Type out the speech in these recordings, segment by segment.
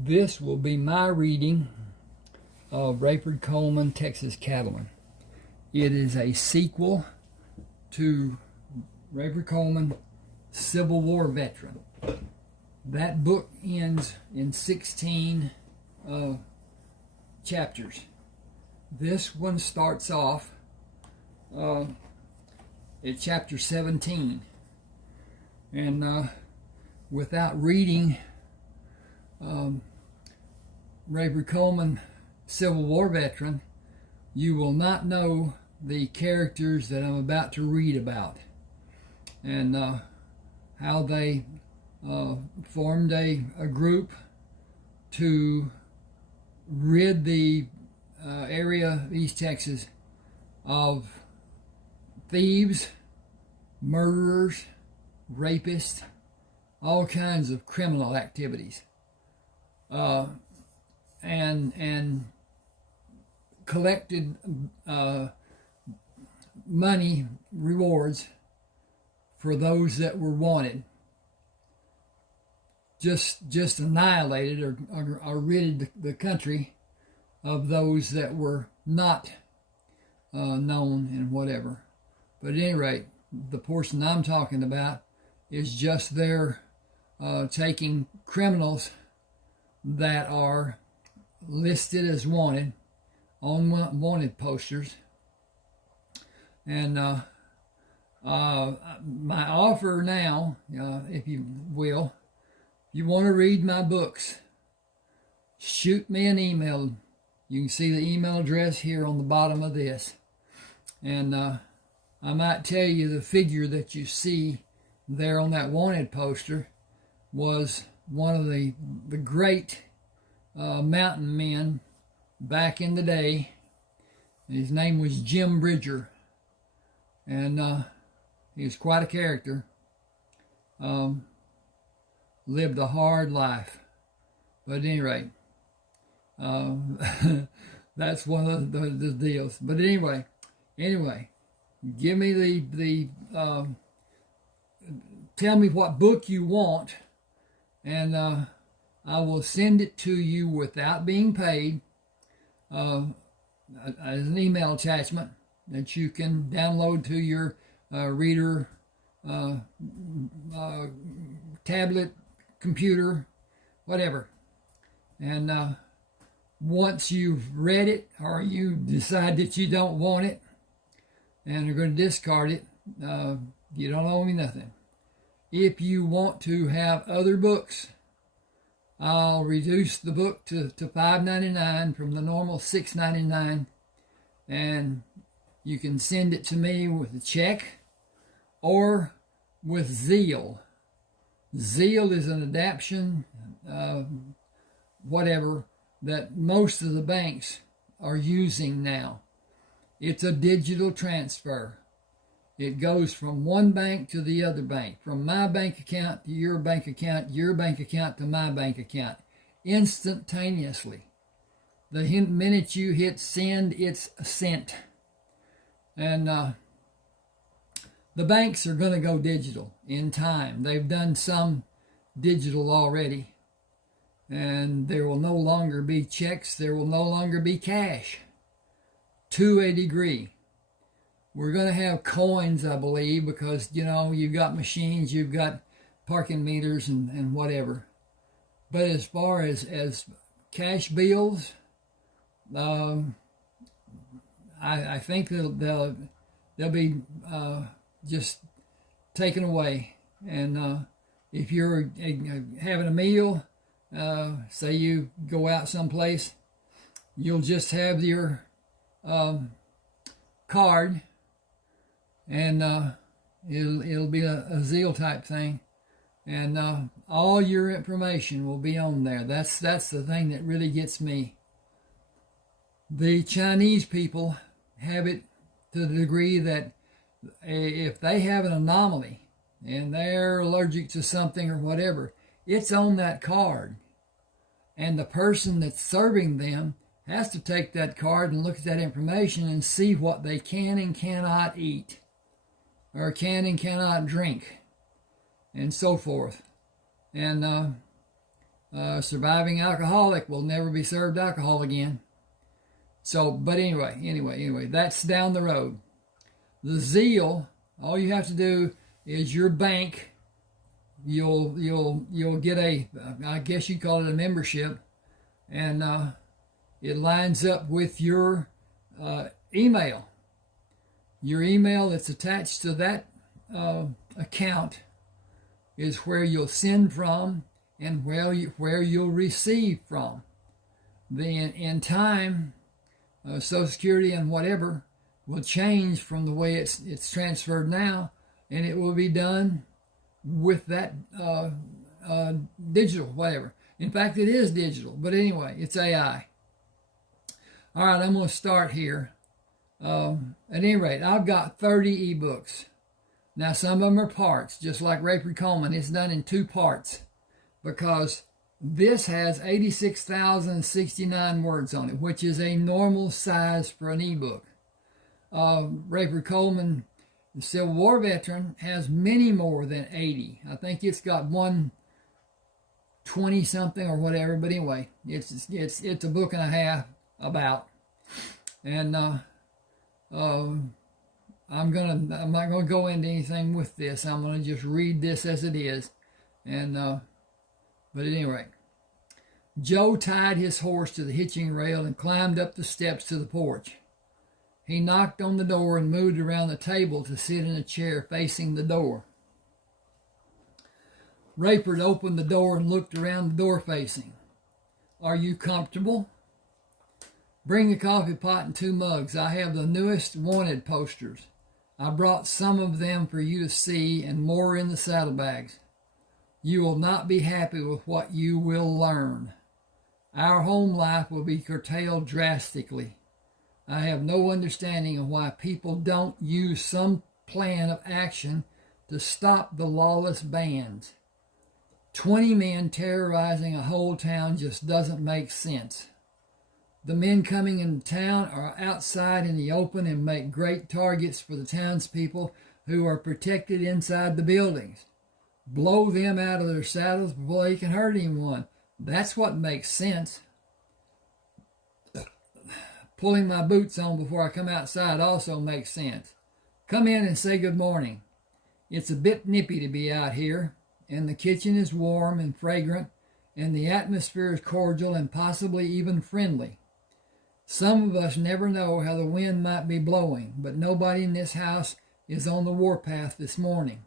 This will be my reading of Rayford Coleman Texas Cattleman. It is a sequel to Rayford Coleman, Civil War veteran. That book ends in 16 chapters. This one starts off at chapter 17. And without reading Rayford Coleman, Civil War veteran, you will not know the characters that I'm about to read about, and how they formed a group to rid the area of East Texas of thieves, murderers, rapists, all kinds of criminal activities, and collected money rewards for those that were wanted. Just annihilated or rid the country of those that were not known and whatever. But at any rate, the portion I'm talking about is just their taking criminals that are listed as wanted on wanted posters. And my offer now, if you will, if you want to read my books, shoot me an email. You can see the email address here on the bottom of this. And I might tell you the figure that you see there on that wanted poster was one of the great mountain men back in the day. His name was Jim Bridger, and he was quite a character. Lived a hard life, but at any rate, that's one of the deals. But anyway, give me the tell me what book you want, and I will send it to you without being paid, as an email attachment that you can download to your reader, tablet, computer, whatever. And once you've read it, or you decide that you don't want it and are going to discard it, you don't owe me nothing. If you want to have other books, I'll reduce the book to $5.99 from the normal $6.99, and you can send it to me with a check or with Zeal. Zeal is an adaptation, whatever, that most of the banks are using now. It's a digital transfer. It goes from one bank to the other bank, from my bank account to your bank account to my bank account, instantaneously. The minute you hit send, it's sent. And the banks are going to go digital in time. They've done some digital already. And there will no longer be checks. There will no longer be cash, to a degree. We're going to have coins, I believe, because, you've got machines, you've got parking meters and whatever. But as far as cash bills, I think they'll be just taken away. And if you're having a meal, say you go out someplace, you'll just have your card, and it'll be a Zeal type thing, and all your information will be on there. That's the thing that really gets me. The Chinese people have it to the degree that if they have an anomaly and they're allergic to something or whatever, it's on that card, and the person that's serving them has to take that card and look at that information and see what they can and cannot eat, or can and cannot drink, and so forth. And Surviving alcoholic will never be served alcohol again. So, but anyway, that's down the road. The zeal, all you have to do is your bank. You'll get a, I guess you call it a membership, and it lines up with your email. Your email that's attached to that account is where you'll send from and where you'll receive from. Then in time, Social Security and whatever will change from the way it's transferred now, and it will be done with that digital, whatever. In fact, it is digital, but anyway, it's AI. All right, I'm going to start here. At any rate, I've got 30 ebooks. Now, some of them are parts, just like Rayford Coleman. It's done in 2 parts because this has 86,069 words on it, which is a normal size for an ebook. Rayford Coleman, the Civil War veteran, has many more than 80. I think it's got 120 something or whatever, but anyway, it's a book and a half about. And I'm not gonna go into anything with this. I'm gonna just read this as it is. And but at any rate, Joe tied his horse to the hitching rail and climbed up the steps to the porch. He knocked on the door and moved around the table to sit in a chair facing the door. Rayford opened the door and looked around the door facing. "Are you comfortable? Bring a coffee pot and 2 mugs. I have the newest wanted posters. I brought some of them for you to see and more in the saddlebags. You will not be happy with what you will learn. Our home life will be curtailed drastically. I have no understanding of why people don't use some plan of action to stop the lawless bands. 20 men terrorizing a whole town just doesn't make sense. The men coming into town are outside in the open and make great targets for the townspeople who are protected inside the buildings. Blow them out of their saddles before they can hurt anyone. That's what makes sense. Pulling my boots on before I come outside also makes sense. Come in and say good morning. It's a bit nippy to be out here, and the kitchen is warm and fragrant, and the atmosphere is cordial and possibly even friendly. Some of us never know how the wind might be blowing, but nobody in this house is on the warpath this morning.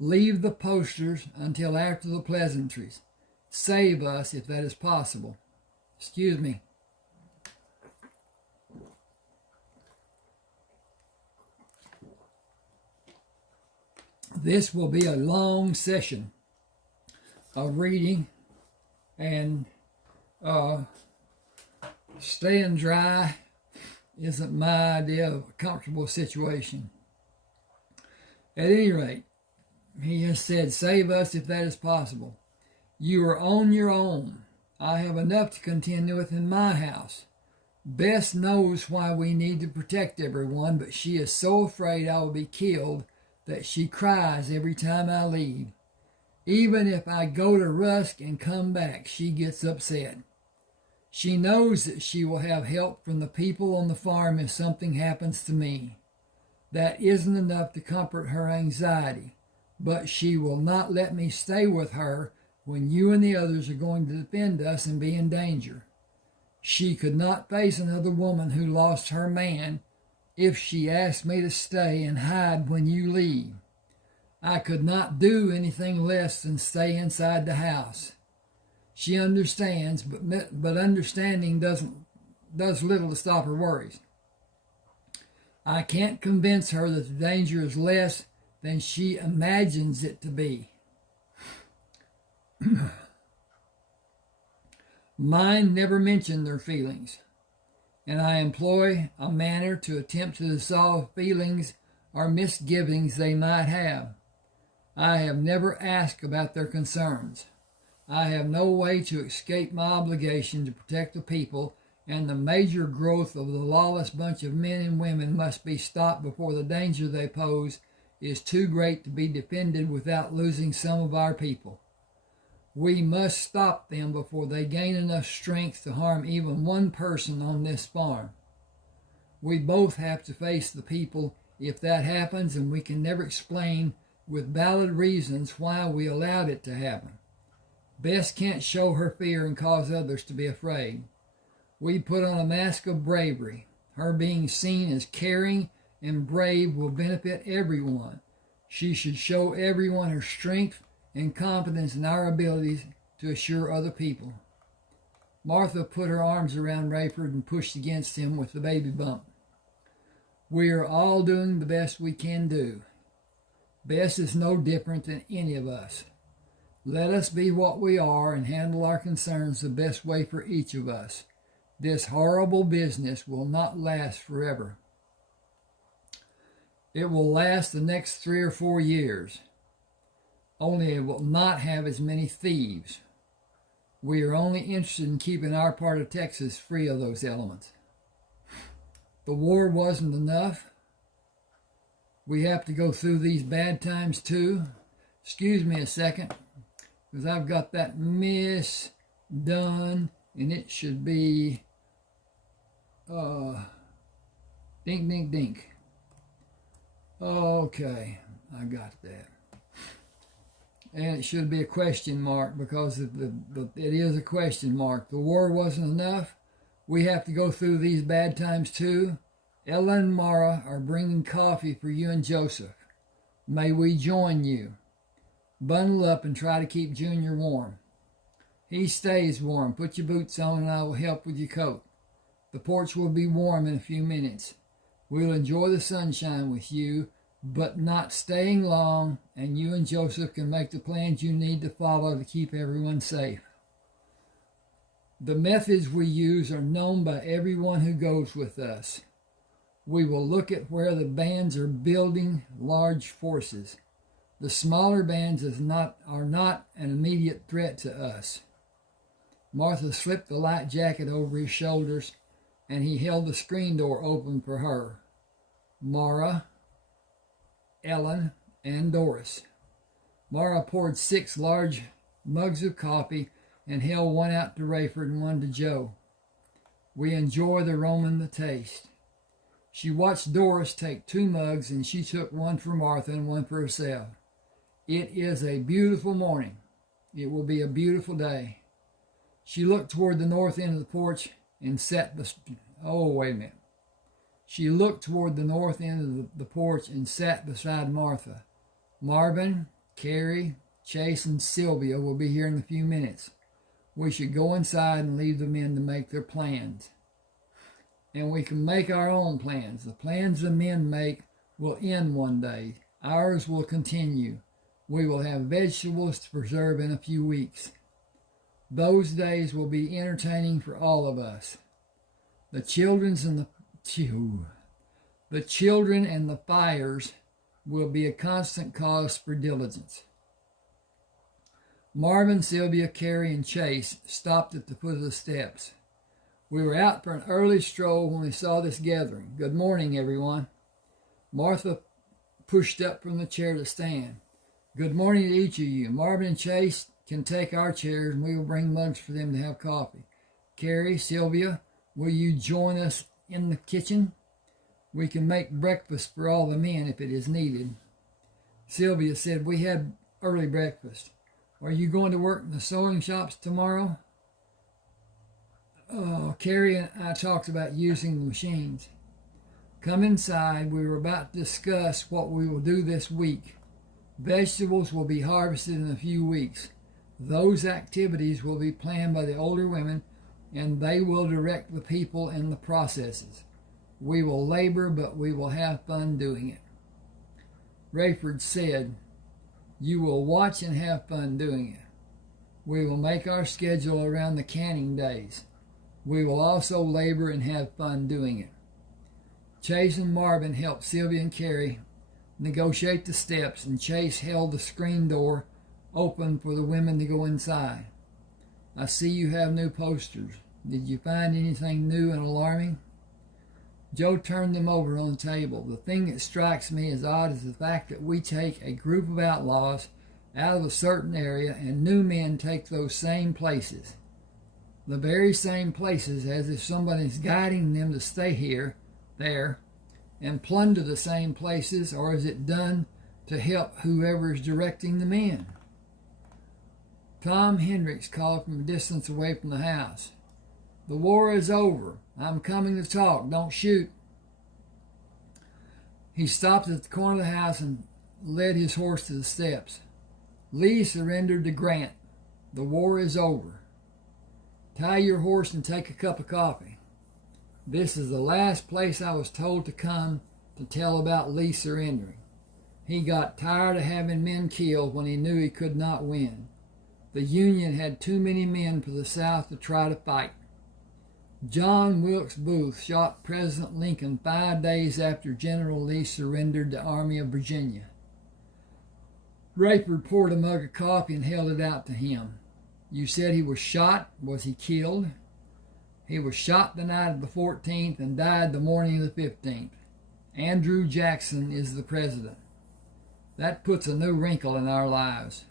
Leave the posters until after the pleasantries. Save us if that is possible." Excuse me. This will be a long session of reading, and staying dry isn't my idea of a comfortable situation. At any rate, he has said, "Save us if that is possible. You are on your own. I have enough to contend with in my house. Bess knows why we need to protect everyone, but she is so afraid I will be killed that she cries every time I leave. Even if I go to Rusk and come back, she gets upset. She knows that she will have help from the people on the farm if something happens to me. That isn't enough to comfort her anxiety, but she will not let me stay with her when you and the others are going to defend us and be in danger. She could not face another woman who lost her man if she asked me to stay and hide when you leave. I could not do anything less than stay inside the house. She understands, but understanding does little to stop her worries. I can't convince her that the danger is less than she imagines it to be. Mine never mention their feelings, and I employ a manner to attempt to dissolve feelings or misgivings they might have. I have never asked about their concerns. I have no way to escape my obligation to protect the people, and the major growth of the lawless bunch of men and women must be stopped before the danger they pose is too great to be defended without losing some of our people. We must stop them before they gain enough strength to harm even one person on this farm. We both have to face the people if that happens, and we can never explain with valid reasons why we allowed it to happen. Bess can't show her fear and cause others to be afraid. We put on a mask of bravery. Her being seen as caring and brave will benefit everyone. She should show everyone her strength and confidence in our abilities to assure other people. Martha put her arms around Rayford and pushed against him with the baby bump. We are all doing the best we can do. Bess is no different than any of us. Let us be what we are and handle our concerns the best way for each of us. This horrible business will not last forever. It will last the next 3 or 4 years. Only it will not have as many thieves. We are only interested in keeping our part of Texas free of those elements. The war wasn't enough. We have to go through these bad times too. Excuse me a second, because I've got that miss done, and it should be dink, dink, dink. Okay, I got that. And it should be a question mark, because it is a question mark. The war wasn't enough. We have to go through these bad times too. Ella and Mara are bringing coffee for you and Joseph. May we join you? Bundle up and try to keep Junior warm. He stays warm. Put your boots on and I will help with your coat. The porch will be warm in a few minutes. We'll enjoy the sunshine with you, but not staying long, and you and Joseph can make the plans you need to follow to keep everyone safe. The methods we use are known by everyone who goes with us. We will look at where the bands are building large forces. The smaller bands are not an immediate threat to us. Martha slipped the light jacket over his shoulders, and he held the screen door open for her, Mara, Ellen, and Doris. Mara poured 6 large mugs of coffee and held one out to Rayford and one to Joe. We enjoy the aroma and the taste. She watched Doris take 2 mugs, and she took one for Martha and one for herself. It is a beautiful morning. It will be a beautiful day. She looked toward the north end of the porch and sat She looked toward the north end of the porch and sat beside Martha. Marvin, Carrie, Chase, and Sylvia will be here in a few minutes. We should go inside and leave the men to make their plans. And we can make our own plans. The plans the men make will end one day. Ours will continue. We will have vegetables to preserve in a few weeks. Those days will be entertaining for all of us. The children and the fires will be a constant cause for diligence. Marvin, Sylvia, Carrie, and Chase stopped at the foot of the steps. We were out for an early stroll when we saw this gathering. Good morning, everyone. Martha pushed up from the chair to stand. Good morning to each of you. Marvin and Chase can take our chairs, and we will bring mugs for them to have coffee. Carrie, Sylvia, will you join us in the kitchen? We can make breakfast for all the men if it is needed. Sylvia said, we had early breakfast. Are you going to work in the sewing shops tomorrow? Carrie and I talked about using the machines. Come inside. We were about to discuss what we will do this week. Vegetables will be harvested in a few weeks. Those activities will be planned by the older women, and they will direct the people in the processes. We will labor, but we will have fun doing it. Rayford said, you will watch and have fun doing it. We will make our schedule around the canning days. We will also labor and have fun doing it. Chase and Marvin helped Sylvia and Carrie negotiate the steps, and Chase held the screen door open for the women to go inside. I see you have new posters. Did you find anything new and alarming? Joe turned them over on the table. The thing that strikes me as odd is the fact that we take a group of outlaws out of a certain area, and new men take those same places. The very same places, as if somebody's guiding them to stay there, and plunder the same places, or is it done to help whoever is directing the men? Tom Hendricks called from a distance away from the house. "The war is over. I'm coming to talk. Don't shoot." He stopped at the corner of the house and led his horse to the steps. "Lee surrendered to Grant. The war is over. Tie your horse and take a cup of coffee. This is the last place I was told to come to tell about Lee surrendering. He got tired of having men killed when he knew he could not win. The Union had too many men for the South to try to fight. John Wilkes Booth shot President Lincoln 5 days after General Lee surrendered the Army of Virginia." Rayford poured a mug of coffee and held it out to him. "You said he was shot. Was he killed?" "He was shot the night of the 14th and died the morning of the 15th. Andrew Jackson is the president. That puts a new wrinkle in our lives.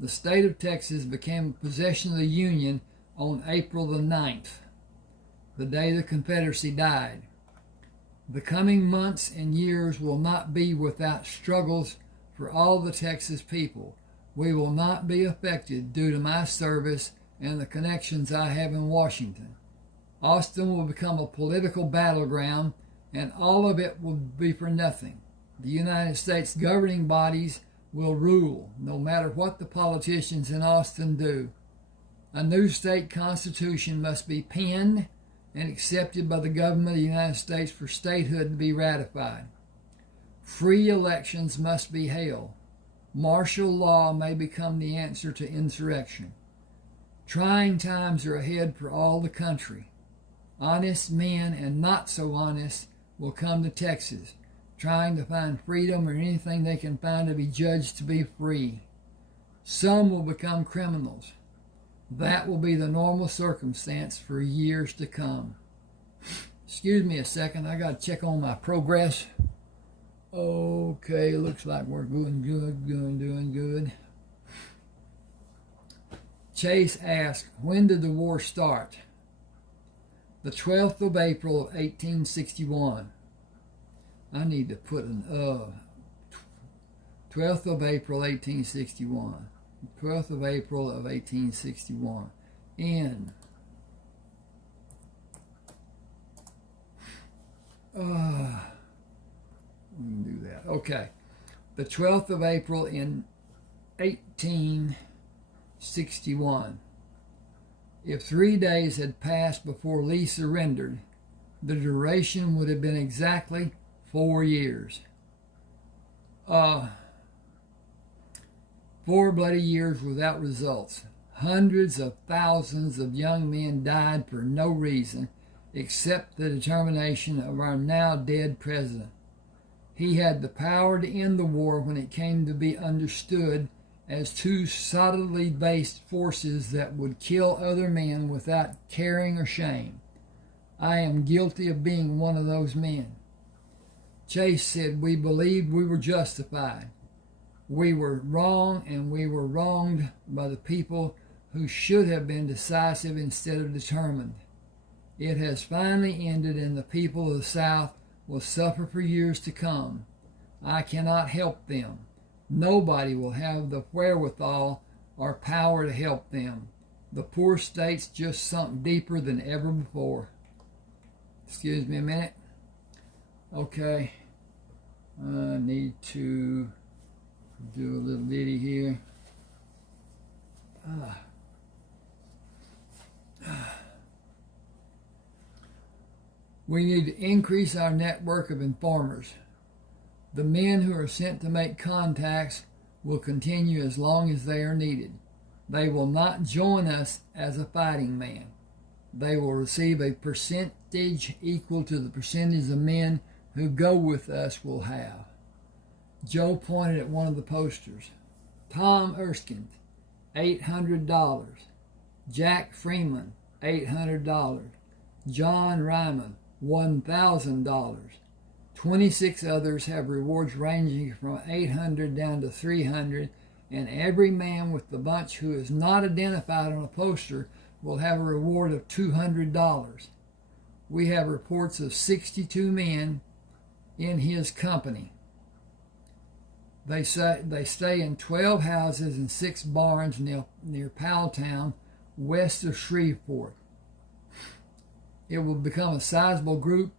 The state of Texas became a possession of the Union on April the 9th, the day the Confederacy died. The coming months and years will not be without struggles for all the Texas people. We will not be affected due to my service and the connections I have in Washington. Austin will become a political battleground, and all of it will be for nothing. The United States governing bodies will rule, no matter what the politicians in Austin do. A new state constitution must be penned and accepted by the government of the United States for statehood to be ratified. Free elections must be held. Martial law may become the answer to insurrection. Trying times are ahead for all the country. Honest men and not so honest will come to Texas, trying to find freedom or anything they can find to be judged to be free. Some will become criminals. That will be the normal circumstance for years to come." Excuse me a second, I got to check on my progress. Okay, looks like we're doing good. Chase asked, "When did the war start?" "The 12th of April of 1861. I need to put an 12th of April 1861. 12th of April of 1861. In. We can do that. Okay. The 12th of April in 1861. If 3 days had passed before Lee surrendered, the duration would have been exactly 4 years. 4 bloody years without results. Hundreds of thousands of young men died for no reason except the determination of our now dead president. He had the power to end the war when it came to be understood as two solidly based forces that would kill other men without caring or shame. I am guilty of being one of those men." Chase said, "We believed we were justified. We were wrong, and we were wronged by the people who should have been decisive instead of determined. It has finally ended, and the people of the South will suffer for years to come. I cannot help them. Nobody will have the wherewithal or power to help them. The poor state's just sunk deeper than ever before." Excuse me a minute. Okay. I need to do a little ditty here. We need to increase our network of informers. The men who are sent to make contacts will continue as long as they are needed. They will not join us as a fighting man. They will receive a percentage equal to the percentage of men who go with us will have. Joe pointed at one of the posters. Tom Erskine, $800. Jack Freeman, $800. John Ryman, $1,000. 26 others have rewards ranging from $800 down to $300, and every man with the bunch who is not identified on a poster will have a reward of $200. We have reports of 62 men in his company. They stay in 12 houses and 6 barns near Powelltown, west of Shreveport. It will become a sizable group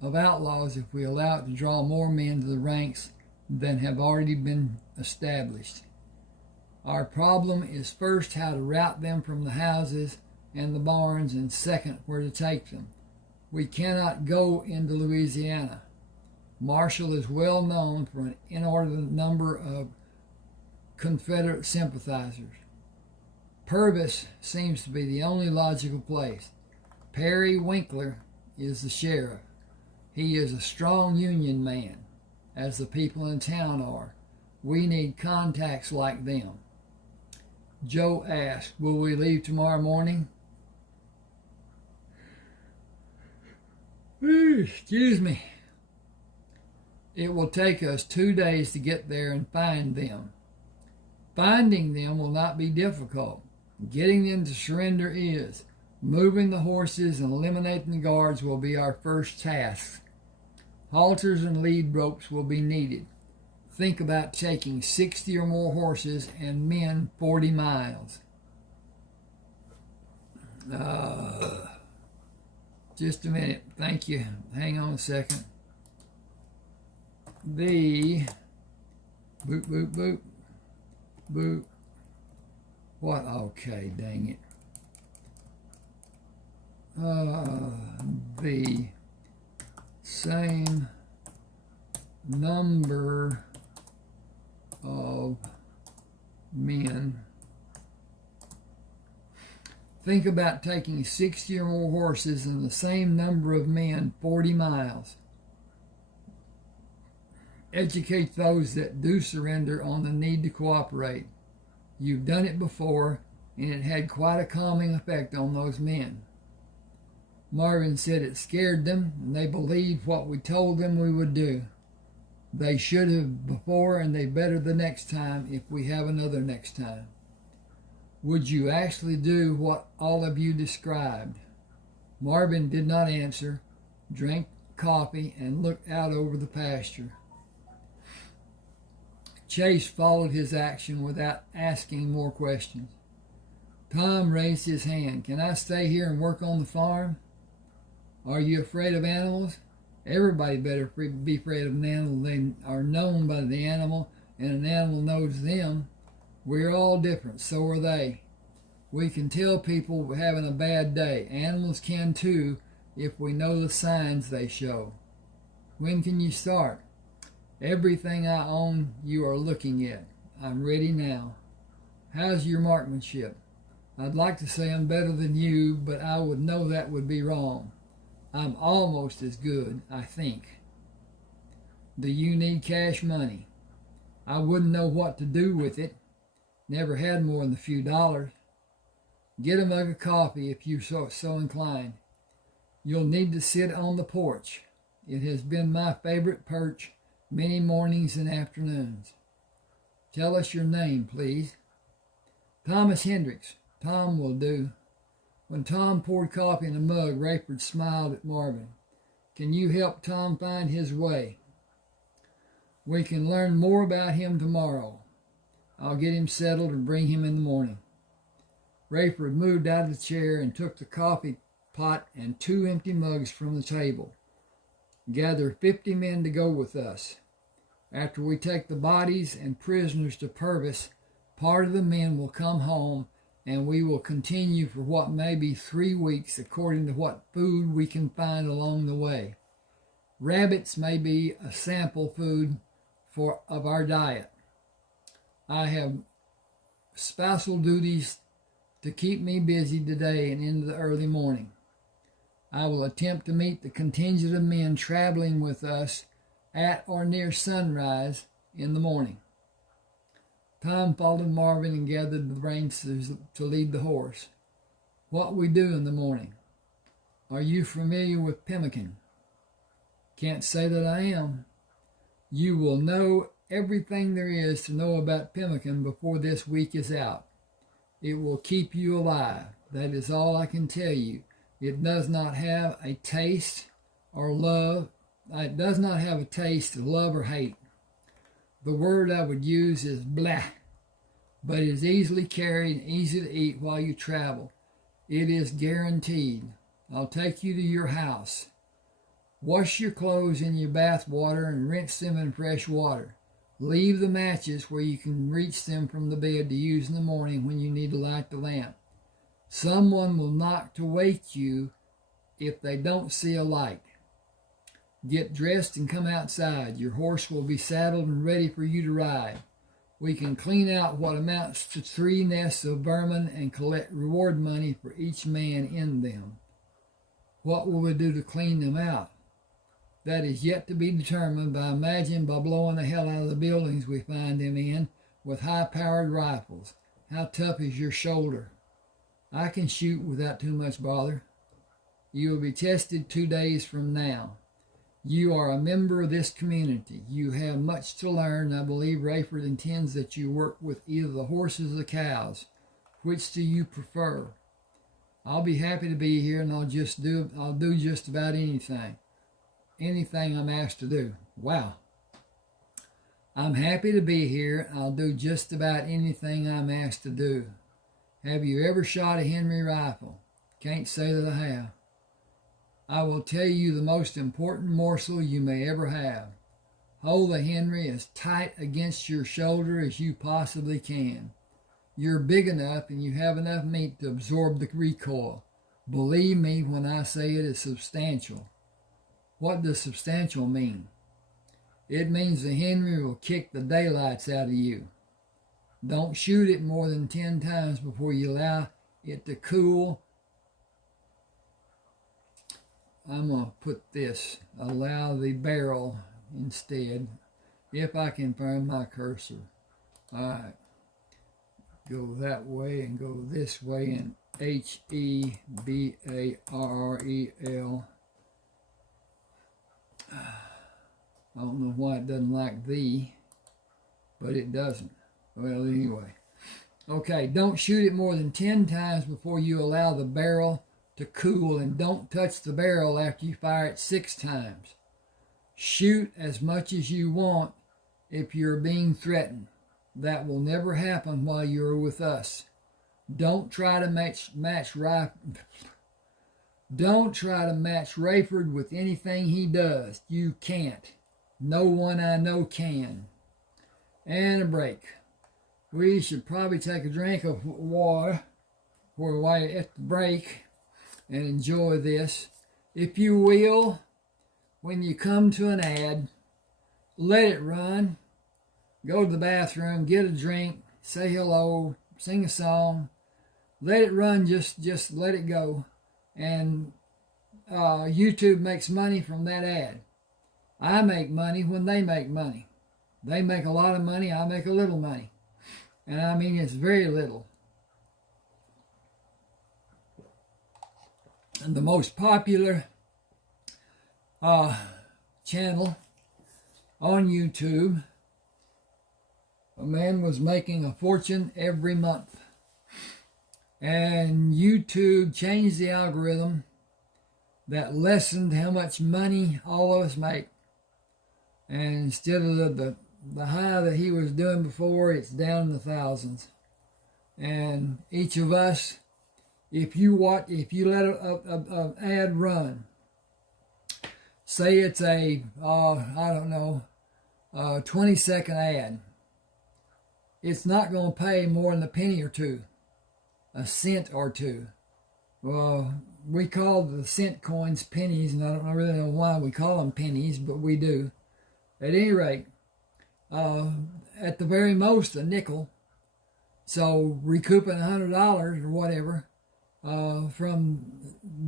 of outlaws if we allow it to draw more men to the ranks than have already been established. Our problem is first how to route them from the houses and the barns, and second, where to take them. We cannot go into Louisiana. Marshall is well known for an inordinate number of Confederate sympathizers. Purvis seems to be the only logical place. Perry Winkler is the sheriff. He is a strong Union man, as the people in town are. We need contacts like them. Joe asked, will we leave tomorrow morning? Excuse me. It will take us 2 days to get there and find them. Finding them will not be difficult. Getting them to surrender is. Moving the horses and eliminating the guards will be our first task. Halters and lead ropes will be needed. Think about taking 60 or more horses and men 40 miles. Just a minute. Thank you. Hang on a second. Boop, boop, boop, boop. What? Okay, dang it. The same number of men. Think about taking 60 or more horses and the same number of men 40 miles. Educate those that do surrender on the need to cooperate. You've done it before, and it had quite a calming effect on those men. Marvin said it scared them, and they believed what we told them we would do. They should have before, and they better the next time if we have another next time. Would you actually do what all of you described? Marvin did not answer, drank coffee, and looked out over the pasture. Chase followed his action without asking more questions. Tom raised his hand. Can I stay here and work on the farm? Are you afraid of animals? Everybody better be afraid of an animal. They are known by the animal, and an animal knows them. We're all different, so are they. We can tell people we're having a bad day. Animals can too, if we know the signs they show. When can you start? Everything I own you are looking at. I'm ready now. How's your marksmanship? I'd like to say I'm better than you, but I would know that would be wrong. I'm almost as good, I think. Do you need cash money? I wouldn't know what to do with it. Never had more than a few dollars. Get a mug of coffee if you're so inclined. You'll need to sit on the porch. It has been my favorite perch many mornings and afternoons. Tell us your name, please. Thomas Hendricks. Tom will do. When Tom poured coffee in a mug, Rayford smiled at Marvin. Can you help Tom find his way? We can learn more about him tomorrow. I'll get him settled and bring him in the morning. Rayford moved out of the chair and took the coffee pot and 2 empty mugs from the table. Gather 50 men to go with us. After we take the bodies and prisoners to Purvis, part of the men will come home, and we will continue for what may be 3 weeks according to what food we can find along the way. Rabbits may be a sample food of our diet. I have spousal duties to keep me busy today and into the early morning. I will attempt to meet the contingent of men traveling with us at or near sunrise in the morning. Tom followed Marvin and gathered the reins to lead the horse. What we do in the morning? Are you familiar with pemmican? Can't say that I am. You will know everything there is to know about pemmican before this week is out. It will keep you alive. That is all I can tell you. It does not have a taste or love. It does not have a taste of love or hate. The word I would use is blah, but it is easily carried and easy to eat while you travel. It is guaranteed. I'll take you to your house. Wash your clothes in your bath water and rinse them in fresh water. Leave the matches where you can reach them from the bed to use in the morning when you need to light the lamp. Someone will knock to wake you if they don't see a light. Get dressed and come outside. Your horse will be saddled and ready for you to ride. We can clean out what amounts to 3 nests of vermin and collect reward money for each man in them. What will we do to clean them out? That is yet to be determined, but I imagine by blowing the hell out of the buildings we find them in with high-powered rifles. How tough is your shoulder? I can shoot without too much bother. You will be tested 2 days from now. You are a member of this community. You have much to learn. I believe Rayford intends that you work with either the horses or the cows. Which do you prefer? I'll be happy to be here, and I'll do just about anything. Anything I'm asked to do. Wow. I'm happy to be here. I'll do just about anything I'm asked to do. Have you ever shot a Henry rifle? Can't say that I have. I will tell you the most important morsel you may ever have. Hold the Henry as tight against your shoulder as you possibly can. You're big enough and you have enough meat to absorb the recoil. Believe me when I say it is substantial. What does substantial mean? It means the Henry will kick the daylights out of you. Don't shoot it more than 10 times before you allow it to cool. I'm going to put this, allow the barrel instead, if I can find my cursor. All right. Go that way and go this way, and Hebarrel. I don't know why it doesn't like thee, but it doesn't. Well, anyway. Okay, don't shoot it more than 10 times before you allow the barrel to cool, and don't touch the barrel after you fire it 6 times. Shoot as much as you want if you're being threatened. That will never happen while you're with us. Don't try to match Rayford with anything he does. You can't. No one I know can. And a break. We should probably take a drink of water while we're at the break and enjoy this. If you will, when you come to an ad, let it run. Go to the bathroom, get a drink, say hello, sing a song. Let it run, just let it go. And YouTube makes money from that ad. I make money when they make money. They make a lot of money, I make a little money. And I mean, it's very little. And the most popular channel on YouTube, a man was making a fortune every month. And YouTube changed the algorithm that lessened how much money all of us make. And instead of the high that he was doing before, it's down in the thousands. And each of us, if you let an ad run, say it's a 20-second ad, it's not going to pay more than a penny or two, a cent or two. Well, we call the cent coins pennies, and I don't really know why we call them pennies, but we do. At any rate, at the very most, a nickel. So recouping $100 or whatever from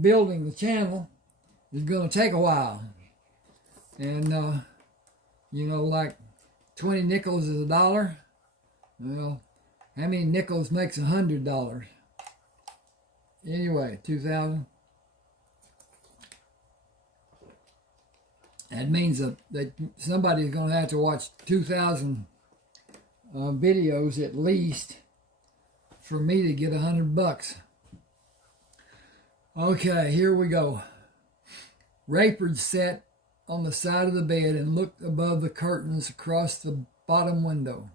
building the channel is going to take a while. And, like 20 nickels is $1. Well, how many nickels makes $100? Anyway, 2,000. That means that somebody's going to have to watch 2,000 videos at least for me to get $100. Okay, here we go. Rayford sat on the side of the bed and looked above the curtains across the bottom window.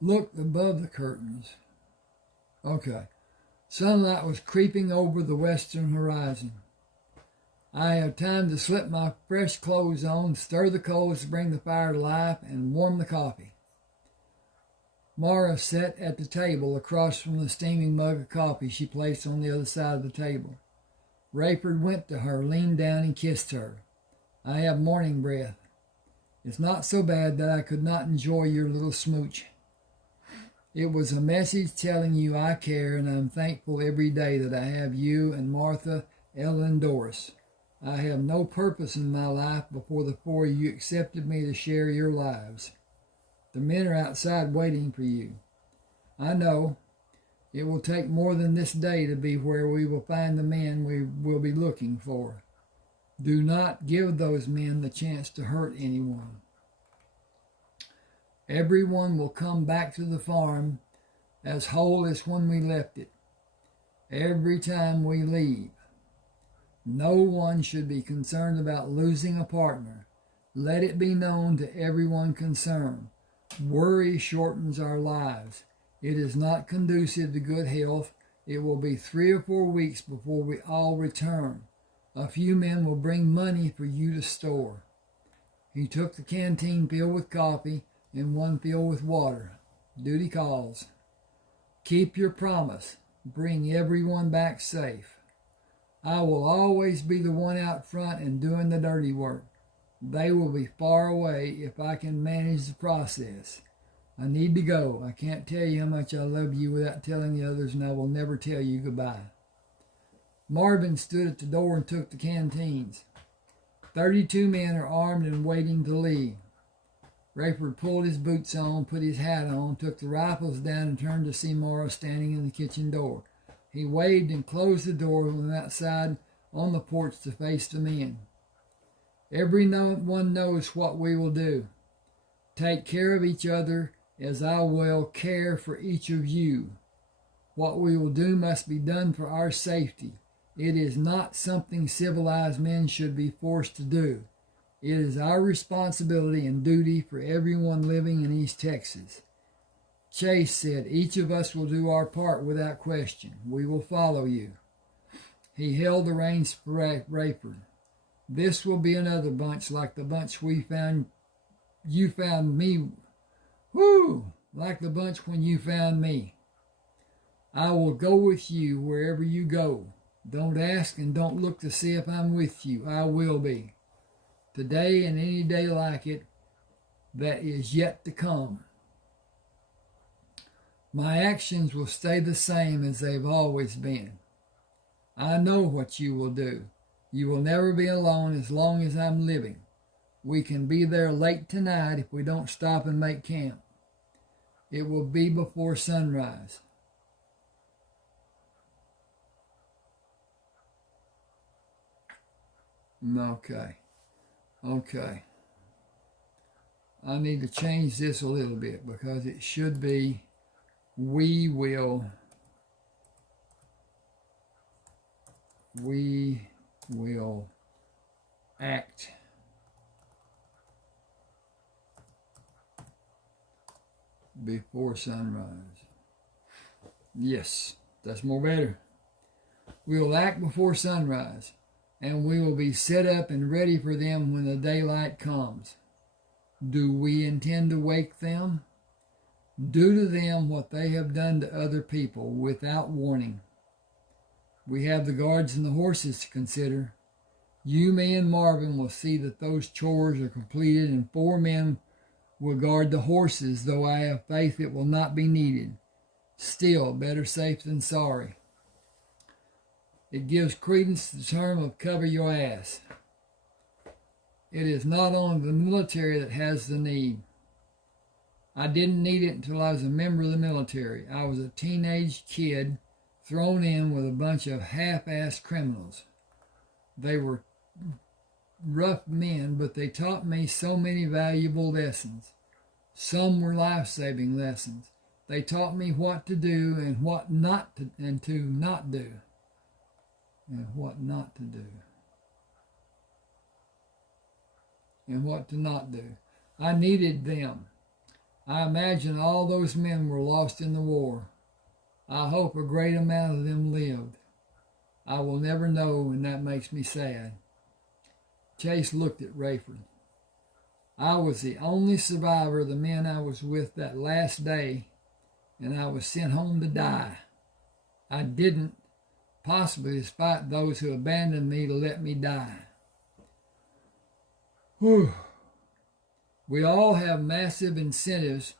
Looked above the curtains. Okay. Sunlight was creeping over the western horizon. I have time to slip my fresh clothes on, stir the coals to bring the fire to life, and warm the coffee. Mara sat at the table across from the steaming mug of coffee she placed on the other side of the table. Rayford went to her, leaned down, and kissed her. I have morning breath. It's not so bad that I could not enjoy your little smooch. It was a message telling you I care, and I'm thankful every day that I have you and Martha, Ellen, and Doris. I have no purpose in my life before the four of you accepted me to share your lives. The men are outside waiting for you. I know it will take more than this day to be where we will find the men we will be looking for. Do not give those men the chance to hurt anyone. Everyone will come back to the farm as whole as when we left it. Every time we leave. No one should be concerned about losing a partner. Let it be known to everyone concerned. Worry shortens our lives. It is not conducive to good health. It will be 3 or 4 weeks before we all return. A few men will bring money for you to store. He took the canteen filled with coffee and one filled with water. Duty calls. Keep your promise. Bring everyone back safe. I will always be the one out front and doing the dirty work. They will be far away if I can manage the process. I need to go. I can't tell you how much I love you without telling the others, and I will never tell you goodbye. Marvin stood at the door and took the canteens. 32 men are armed and waiting to leave. Rayford pulled his boots on, put his hat on, took the rifles down, and turned to see Mara standing in the kitchen door. He waved and closed the door and went outside on the porch to face the men. Everyone knows what we will do. Take care of each other as I will care for each of you. What we will do must be done for our safety. It is not something civilized men should be forced to do. It is our responsibility and duty for everyone living in East Texas. Chase said, each of us will do our part without question. We will follow you. He held the reins for Rayford. This will be another bunch like the bunch you found me. Whoo! Like the bunch when you found me. I will go with you wherever you go. Don't ask and don't look to see if I'm with you. I will be. Today and any day like it that is yet to come. My actions will stay the same as they've always been. I know what you will do. You will never be alone as long as I'm living. We can be there late tonight if we don't stop and make camp. It will be before sunrise. Okay. I need to change this a little bit because it should be we will act before sunrise. Yes, that's more better. We will act before sunrise, and we will be set up and ready for them when the daylight comes. Do we intend to wake them? Do to them what they have done to other people without warning. We have the guards and the horses to consider. You, me, and Marvin will see that those chores are completed, and 4 men will guard the horses, though I have faith it will not be needed. Still, better safe than sorry. It gives credence to the term of cover your ass. It is not only the military that has the need. I didn't need it until I was a member of the military. I was a teenage kid thrown in with a bunch of half-assed criminals. They were rough men, but they taught me so many valuable lessons. Some were life-saving lessons. They taught me what to do and what not to, and to not do. And what not to do. And what to not do. I needed them. I imagine all those men were lost in the war. I hope a great amount of them lived. I will never know, and that makes me sad. Chase looked at Rayford. I was the only survivor of the men I was with that last day, and I was sent home to die. I didn't, possibly despite those who abandoned me to let me die. Whew. We all have massive incentives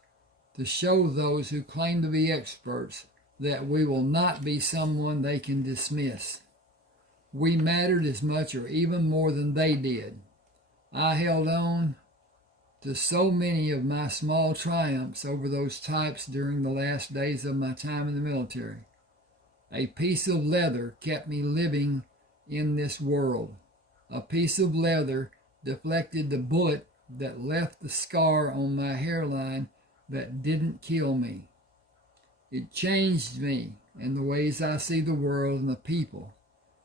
to show those who claim to be experts that we will not be someone they can dismiss. We mattered as much or even more than they did. I held on to so many of my small triumphs over those types during the last days of my time in the military. A piece of leather kept me living in this world. A piece of leather deflected the bullet that left the scar on my hairline that didn't kill me. It changed me and the ways I see the world and the people.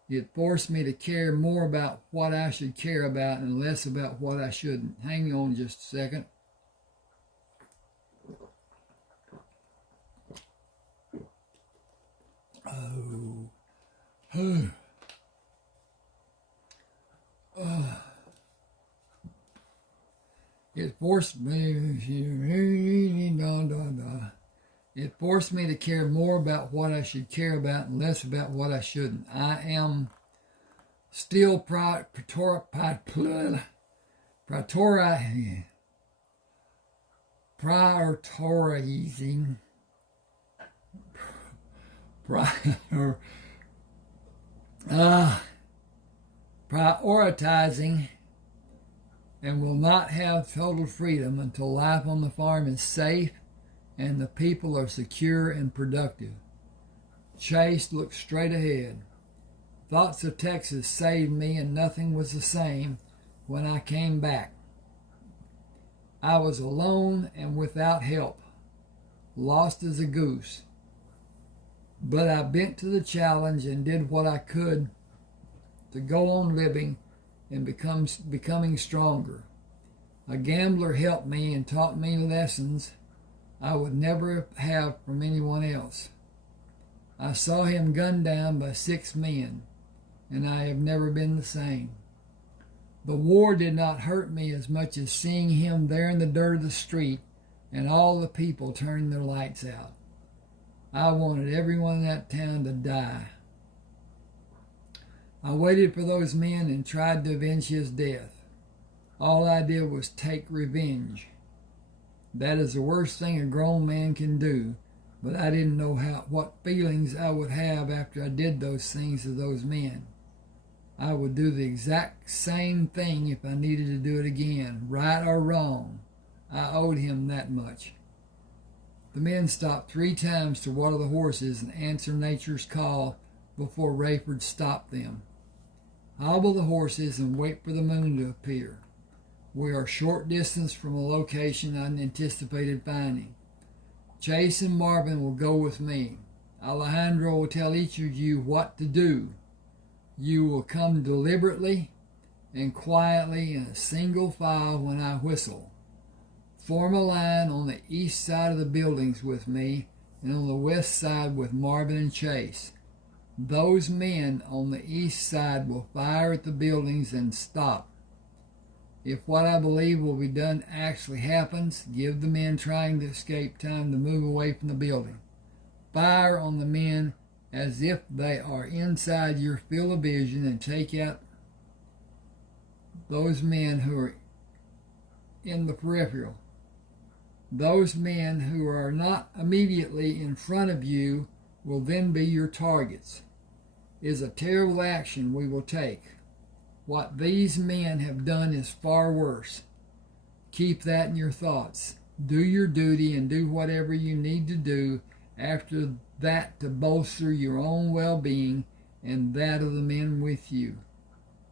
It forced me to care more about what I should care about and less about what I shouldn't. Hang on just a second. It forced me to care more about what I should care about and less about what I shouldn't. I am still prioritizing and will not have total freedom until life on the farm is safe and the people are secure and productive. Chase looked straight ahead. Thoughts of Texas saved me, and nothing was the same when I came back. I was alone and without help, lost as a goose. But I bent to the challenge and did what I could to go on living and becoming stronger. A gambler helped me and taught me lessons I would never have from anyone else. I saw him gunned down by 6 men, and I have never been the same. The war did not hurt me as much as seeing him there in the dirt of the street and all the people turning their lights out. I wanted everyone in that town to die. I waited for those men and tried to avenge his death. All I did was take revenge. That is the worst thing a grown man can do, but I didn't know what feelings I would have after I did those things to those men. I would do the exact same thing if I needed to do it again, right or wrong. I owed him that much. The men stopped 3 times to water the horses and answer nature's call before Rayford stopped them. Hobble the horses and wait for the moon to appear. We are a short distance from a location I anticipated finding. Chase and Marvin will go with me. Alejandro will tell each of you what to do. You will come deliberately and quietly in a single file when I whistle. Form a line on the east side of the buildings with me and on the west side with Marvin and Chase. Those men on the east side will fire at the buildings and stop. If what I believe will be done actually happens, give the men trying to escape time to move away from the building. Fire on the men as if they are inside your field of vision and take out those men who are in the peripheral. Those men who are not immediately in front of you will then be your targets. It is a terrible action we will take. What these men have done is far worse. Keep that in your thoughts. Do your duty and do whatever you need to do after that to bolster your own well-being and that of the men with you.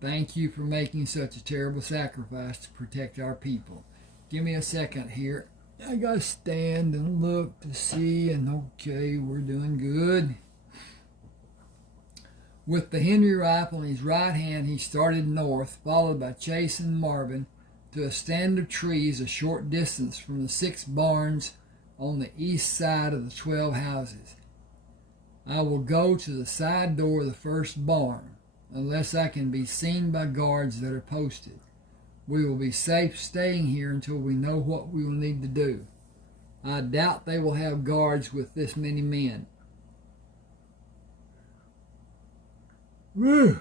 Thank you for making such a terrible sacrifice to protect our people. Give me a second here. I gotta stand and look to see, and okay, we're doing good. With the Henry rifle in his right hand, he started north, followed by Chase and Marvin, to a stand of trees a short distance from the 6 barns on the east side of the 12 houses. I will go to the side door of the first barn, unless I can be seen by guards that are posted. We will be safe staying here until we know what we will need to do. I doubt they will have guards with this many men. Whew.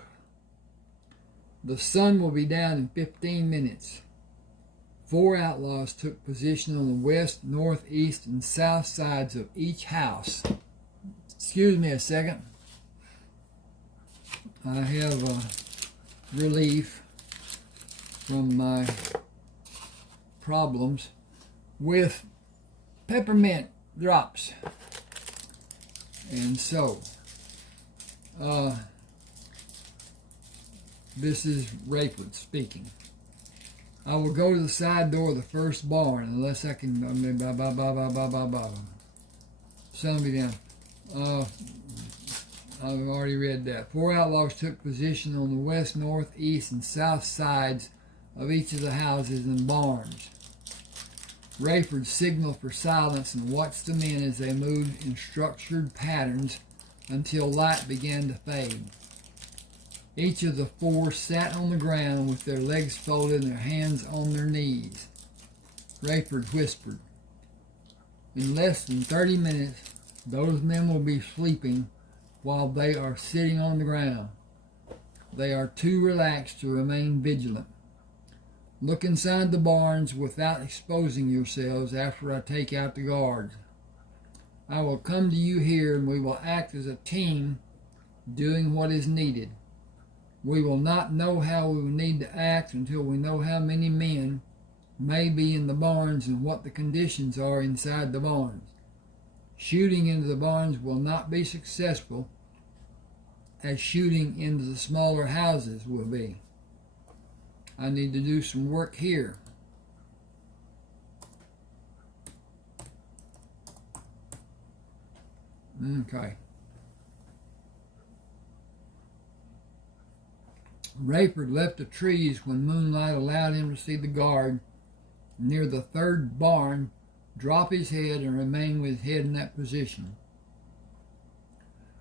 The sun will be down in 15 minutes. 4 outlaws took position on the west, north, east, and south sides of each house. Excuse me a second. I have relief from my problems with peppermint drops. And so, this is Rayford speaking. I will go to the side door of the first barn unless I can. Sun me down. I've already read that. 4 outlaws took position on the west, north, east, and south sides of each of the houses and barns. Rayford signaled for silence and watched the men as they moved in structured patterns until light began to fade. Each of the 4 sat on the ground with their legs folded and their hands on their knees. Rayford whispered, "In less than 30 minutes, those men will be sleeping while they are sitting on the ground. They are too relaxed to remain vigilant. Look inside the barns without exposing yourselves after I take out the guards. I will come to you here and we will act as a team doing what is needed. We will not know how we will need to act until we know how many men may be in the barns and what the conditions are inside the barns. Shooting into the barns will not be successful as shooting into the smaller houses will be. I need to do some work here." Okay. Rayford left the trees when moonlight allowed him to see the guard near the 3rd barn drop his head and remain with his head in that position.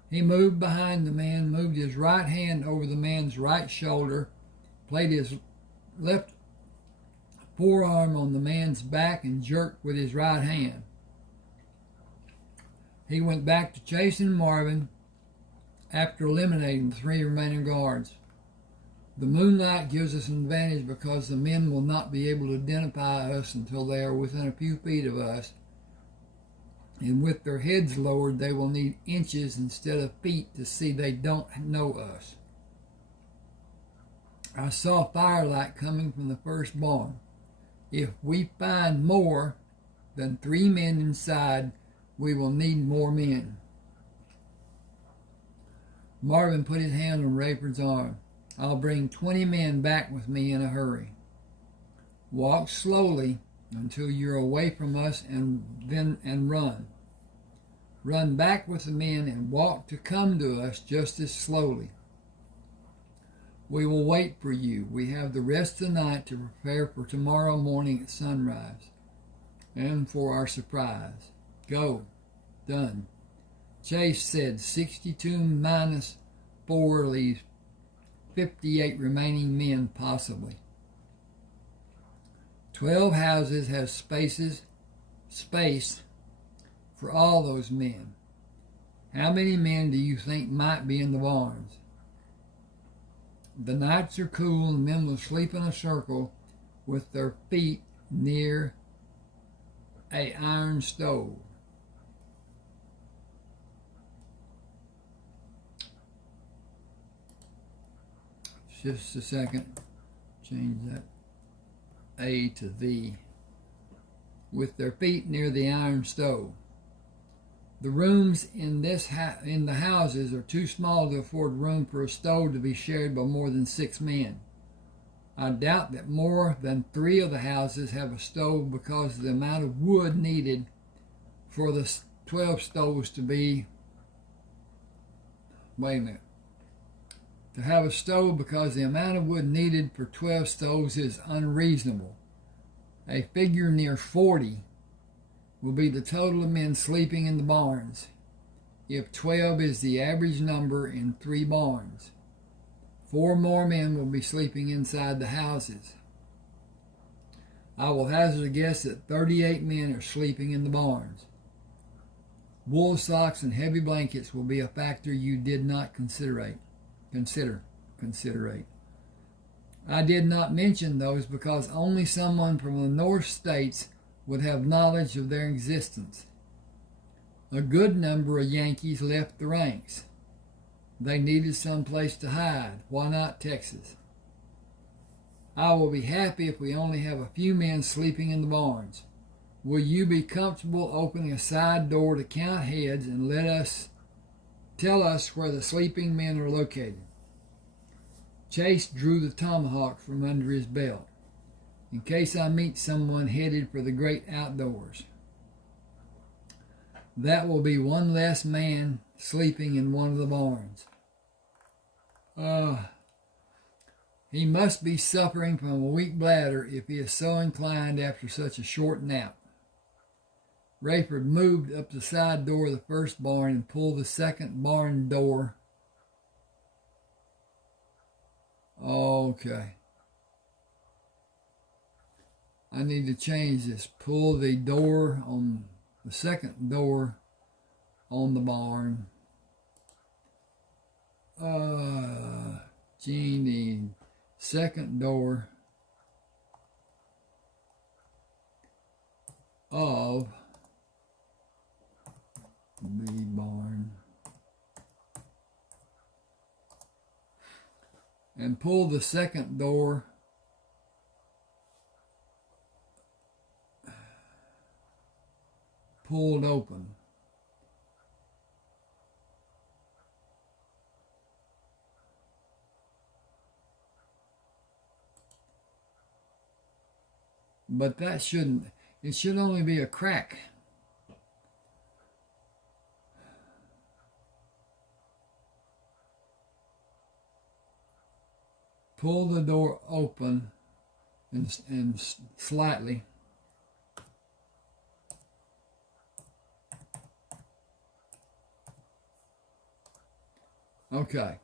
He moved behind the man, moved his right hand over the man's right shoulder, played his left forearm on the man's back, and jerked with his right hand. He went back to Chase and Marvin after eliminating the 3 remaining guards. The moonlight gives us an advantage because the men will not be able to identify us until they are within a few feet of us, and with their heads lowered, they will need inches instead of feet to see they don't know us. I saw firelight coming from the first barn. If we find more than 3 men inside, we will need more men. Marvin put his hand on Rayford's arm. "I'll bring 20 men back with me in a hurry. Walk slowly until you're away from us and run. Run back with the men and walk to come to us just as slowly. We will wait for you. We have the rest of the night to prepare for tomorrow morning at sunrise and for our surprise. Go." Done. Chase said 62 minus 4 leaves 58 remaining men possibly. 12 houses have space for all those men. How many men do you think might be in the barns? The nights are cool and men will sleep in a circle with their feet near an iron stove. Just a second. Change that A to the. With their feet near the iron stove. The rooms in the houses are too small to afford room for a stove to be shared by more than 6 men. I doubt that more than 3 of the houses have a stove because of the amount of wood needed for the 12 stoves to be. Wait a minute. To have a stove because the amount of wood needed for 12 stoves is unreasonable. A figure near 40 will be the total of men sleeping in the barns, if 12 is the average number in 3 barns. 4 more men will be sleeping inside the houses. I will hazard a guess that 38 men are sleeping in the barns. Wool socks and heavy blankets will be a factor you did not consider. I did not mention those because only someone from the North States would have knowledge of their existence. A good number of Yankees left the ranks. They needed some place to hide. Why not Texas? I will be happy if we only have a few men sleeping in the barns. Will you be comfortable opening a side door to count heads and tell us where the sleeping men are located? Chase drew the tomahawk from under his belt, in case I meet someone headed for the great outdoors. That will be 1 less man sleeping in one of the barns. He must be suffering from a weak bladder if he is so inclined after such a short nap. Rayford moved up the side door of the first barn and pulled the second barn door. Okay. I need to change this. Pull the door on the second door on the barn. Genie, second door of the barn. And pull the second door pulled open. But that shouldn't, it should only be a crack. Pull the door open and slightly. Okay,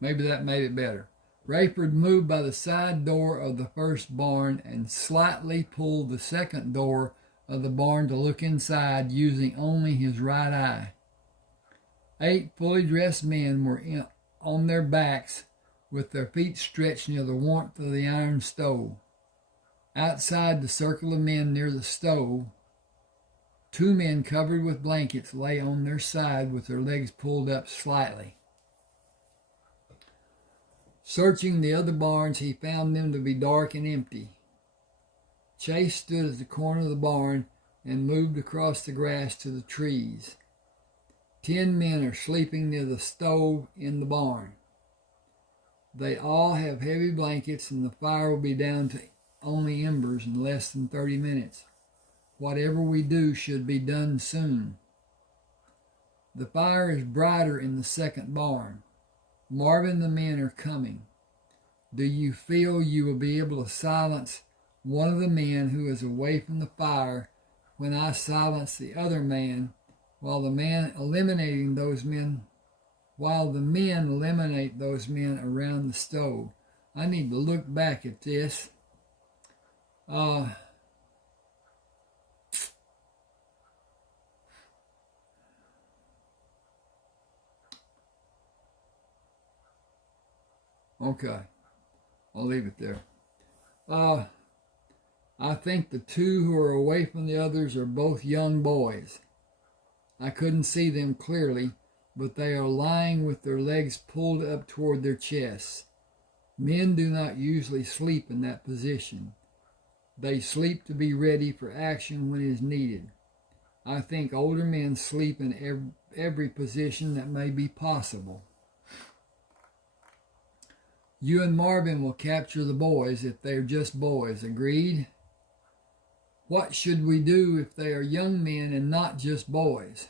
maybe that made it better. Rayford moved by the side door of the first barn and slightly pulled the second door of the barn to look inside using only his right eye. 8 fully dressed men were on their backs with their feet stretched near the warmth of the iron stove. Outside the circle of men near the stove, 2 men covered with blankets lay on their side with their legs pulled up slightly. Searching the other barns, he found them to be dark and empty. Chase stood at the corner of the barn and moved across the grass to the trees. 10 men are sleeping near the stove in the barn. They all have heavy blankets and the fire will be down to only embers in less than 30 minutes. Whatever we do should be done soon. The fire is brighter in the second barn. Marvin and the men are coming. Do you feel you will be able to silence one of the men who is away from the fire when I silence the other man while the men eliminate those men around the stove? I need to look back at this. Okay, I'll leave it there. I think the 2 who are away from the others are both young boys. I couldn't see them clearly, but they are lying with their legs pulled up toward their chests. Men do not usually sleep in that position. They sleep to be ready for action when it is needed. I think older men sleep in every position that may be possible. You and Marvin will capture the boys if they're just boys. Agreed? What should we do if they are young men and not just boys?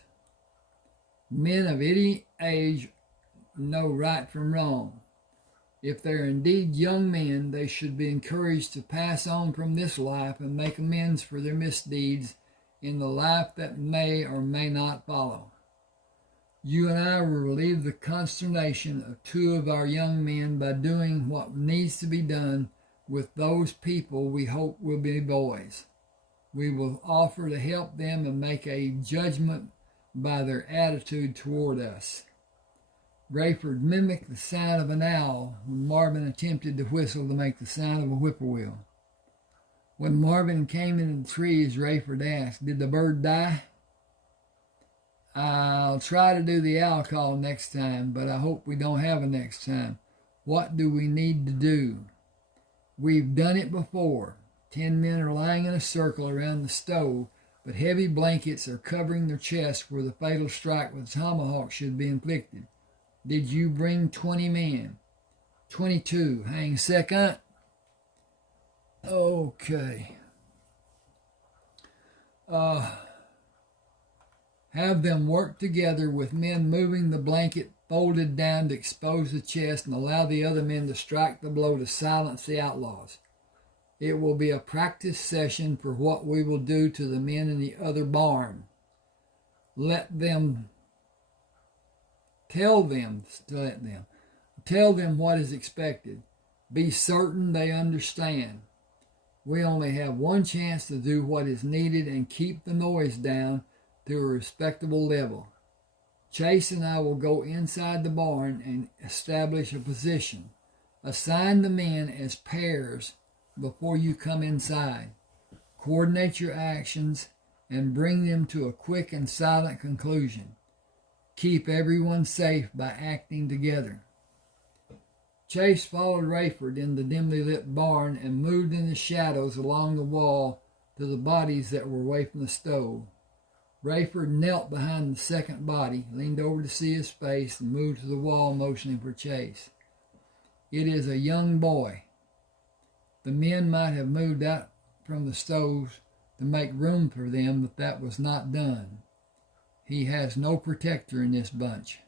Men of any age know right from wrong. If they are indeed young men, they should be encouraged to pass on from this life and make amends for their misdeeds in the life that may or may not follow. You and I will relieve the consternation of two of our young men by doing what needs to be done with those people we hope will be boys. We will offer to help them and make a judgment by their attitude toward us. Rayford mimicked the sound of an owl when Marvin attempted to whistle to make the sound of a whippoorwill. When Marvin came into the trees, Rayford asked, "Did the bird die?" "I'll try to do the owl call next time, but I hope we don't have a next time. What do we need to do?" "We've done it before. 10 men are lying in a circle around the stove, but heavy blankets are covering their chests where the fatal strike with the tomahawk should be inflicted. Did you bring 20 men?" 22. Hang second. Okay. Have them work together with men moving the blanket folded down to expose the chest and allow the other men to strike the blow to silence the outlaws. It will be a practice session for what we will do to the men in the other barn. Tell them what is expected. Be certain they understand. We only have one chance to do what is needed and keep the noise down to a respectable level. Chase and I will go inside the barn and establish a position. Assign the men as pairs before you come inside. Coordinate your actions and bring them to a quick and silent conclusion. Keep everyone safe by acting together. Chase followed Rayford in the dimly lit barn and moved in the shadows along the wall to the bodies that were away from the stove. Rayford knelt behind the second body, leaned over to see his face, and moved to the wall, motioning for Chase. "It is a young boy." The men might have moved out from the stoves to make room for them, but that was not done. He has no protector in this bunch.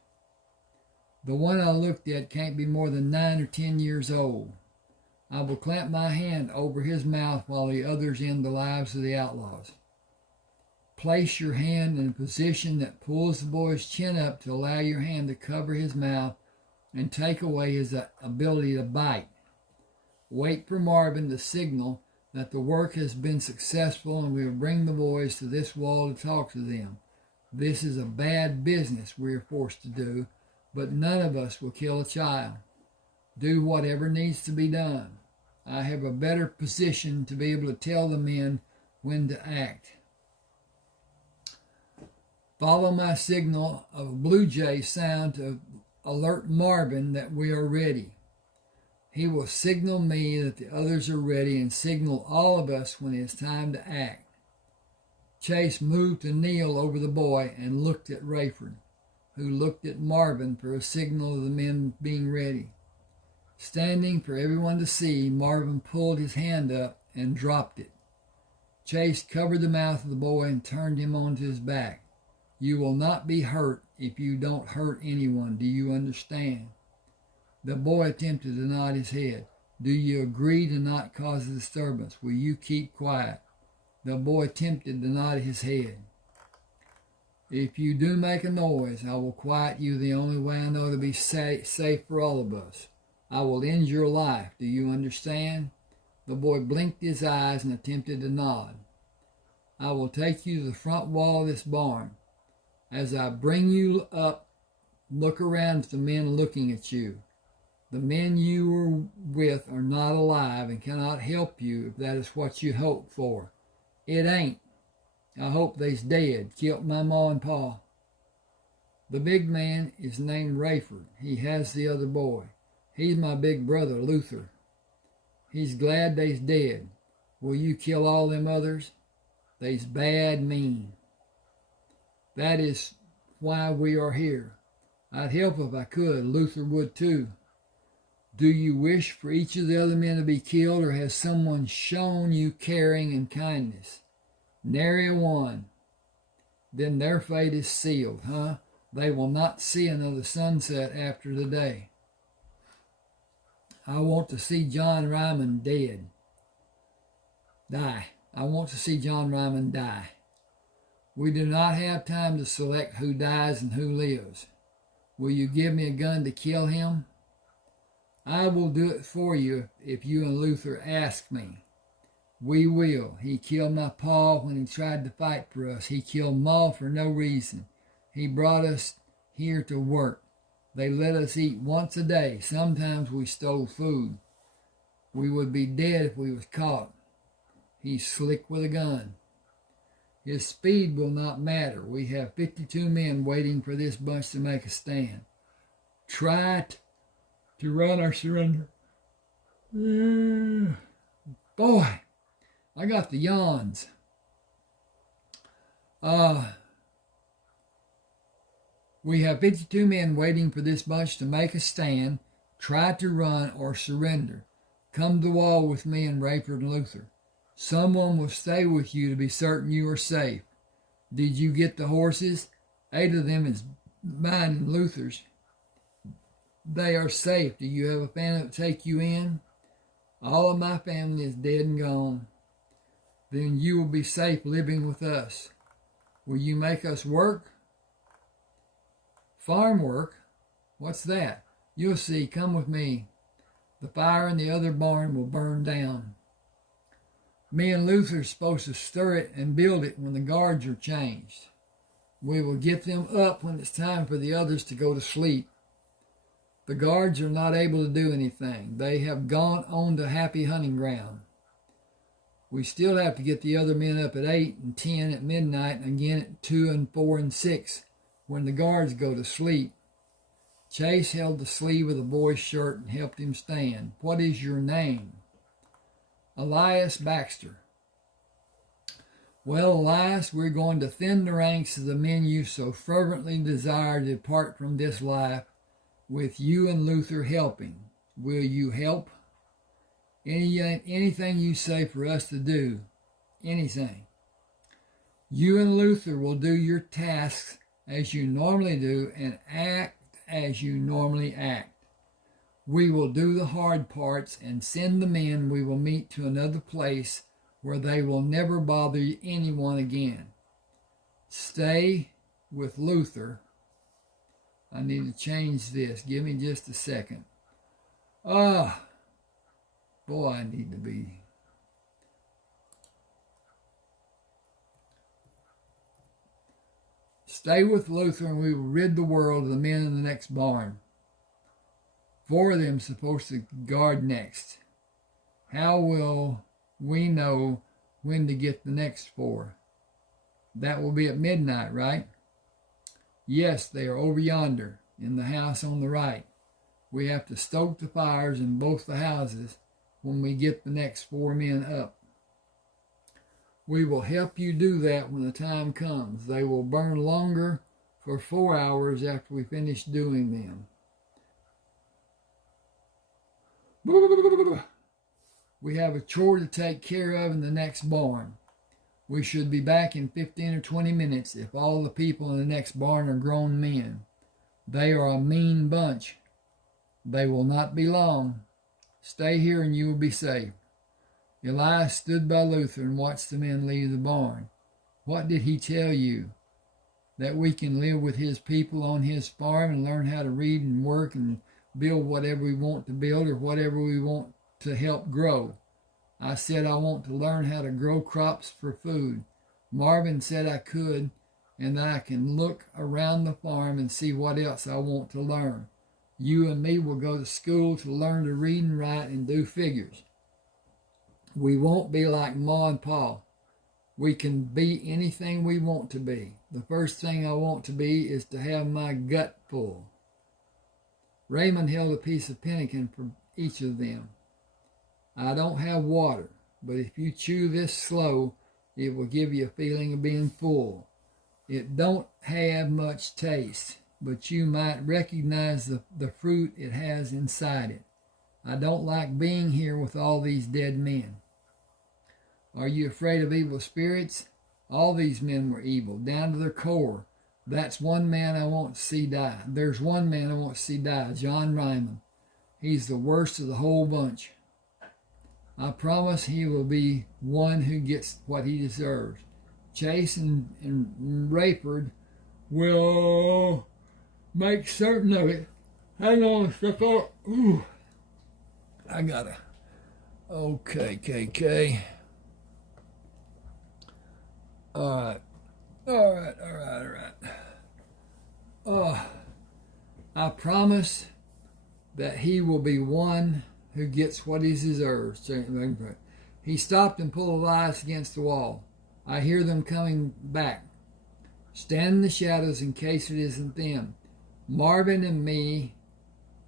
The one I looked at can't be more than 9 or 10 years old. I will clamp my hand over his mouth while the others end the lives of the outlaws. Place your hand in a position that pulls the boy's chin up to allow your hand to cover his mouth and take away his ability to bite. Wait for Marvin to signal that the work has been successful and we will bring the boys to this wall to talk to them. This is a bad business we are forced to do, but none of us will kill a child. Do whatever needs to be done. I have a better position to be able to tell the men when to act. Follow my signal of a blue jay sound to alert Marvin that we are ready. He will signal me that the others are ready and signal all of us when it's time to act. Chase moved to kneel over the boy and looked at Rayford, who looked at Marvin for a signal of the men being ready. Standing for everyone to see, Marvin pulled his hand up and dropped it. Chase covered the mouth of the boy and turned him onto his back. You will not be hurt if you don't hurt anyone. Do you understand? The boy attempted to nod his head. Do you agree to not cause a disturbance? Will you keep quiet? The boy attempted to nod his head. If you do make a noise, I will quiet you the only way I know to be safe for all of us. I will end your life. Do you understand? The boy blinked his eyes and attempted to nod. I will take you to the front wall of this barn. As I bring you up, look around at the men looking at you. The men you were with are not alive and cannot help you if that is what you hope for. It ain't. I hope they's dead. Killed my ma and pa. The big man is named Rayford. He has the other boy. He's my big brother, Luther. He's glad they's dead. Will you kill all them others? They's bad mean. That is why we are here. I'd help if I could. Luther would too. Do you wish for each of the other men to be killed, or has someone shown you caring and kindness? Nary a one. Then their fate is sealed, huh? They will not see another sunset after today. I want to see John Ryman dead. Die. I want to see John Ryman die. We do not have time to select who dies and who lives. Will you give me a gun to kill him? I will do it for you if you and Luther ask me. We will. He killed my pa when he tried to fight for us. He killed Ma for no reason. He brought us here to work. They let us eat once a day. Sometimes we stole food. We would be dead if we was caught. He's slick with a gun. His speed will not matter. We have 52 men waiting for this bunch to make a stand. Try to run or surrender. Boy, I got the yawns. We have 52 men waiting for this bunch to make a stand. Try to run or surrender. Come to the wall with me and Rayford and Luther. Someone will stay with you to be certain you are safe. Did you get the horses? 8 of them is mine and Luther's. They are safe. Do you have a family that will take you in? All of my family is dead and gone. Then you will be safe living with us. Will you make us work? Farm work? What's that? You'll see. Come with me. The fire in the other barn will burn down. Me and Luther are supposed to stir it and build it when the guards are changed. We will get them up when it's time for the others to go to sleep. The guards are not able to do anything. They have gone on to happy hunting ground. We still have to get the other men up at 8 and 10 at midnight, and again at 2 and 4 and 6 when the guards go to sleep. Chase held the sleeve of the boy's shirt and helped him stand. What is your name? Elias Baxter. Well, Elias, we're going to thin the ranks of the men you so fervently desire to depart from this life, with you and Luther helping. Will you help? Anything you say for us to do. Anything. You and Luther will do your tasks as you normally do and act as you normally act. We will do the hard parts and send the men we will meet to another place where they will never bother anyone again. Stay with Luther. I need to change this. Give me just a second. Boy, I need to be. Stay with Luther and we will rid the world of the men in the next barn. 4 of them supposed to guard next. How will we know when to get the next 4? That will be at midnight, right? Yes, they are over yonder, in the house on the right. We have to stoke the fires in both the houses when we get the next 4 men up. We will help you do that when the time comes. They will burn longer for 4 hours after we finish doing them. We have a chore to take care of in the next barn. We should be back in 15 or 20 minutes if all the people in the next barn are grown men. They are a mean bunch. They will not be long. Stay here and you will be safe. Elias stood by Luther and watched the men leave the barn. What did he tell you? That we can live with his people on his farm and learn how to read and work and build whatever we want to build or whatever we want to help grow. I said I want to learn how to grow crops for food. Marvin said I could, and I can look around the farm and see what else I want to learn. You and me will go to school to learn to read and write and do figures. We won't be like Ma and Pa. We can be anything we want to be. The first thing I want to be is to have my gut full. Raymond held a piece of pemmican for each of them. I don't have water, but if you chew this slow, it will give you a feeling of being full. It don't have much taste, but you might recognize the fruit it has inside it. I don't like being here with all these dead men. Are you afraid of evil spirits? All these men were evil, down to their core. That's one man I won't see die. There's one man I won't see die, John Ryman. He's the worst of the whole bunch. I promise he will be one who gets what he deserves. Chase and Rayford will make certain of it. Hang on a second. Ooh. I gotta. Okay, KK. All right. I promise that he will be one who gets what he deserves. He stopped and pulled his eyes against the wall. I hear them coming back. Stand in the shadows in case it isn't them. Marvin and me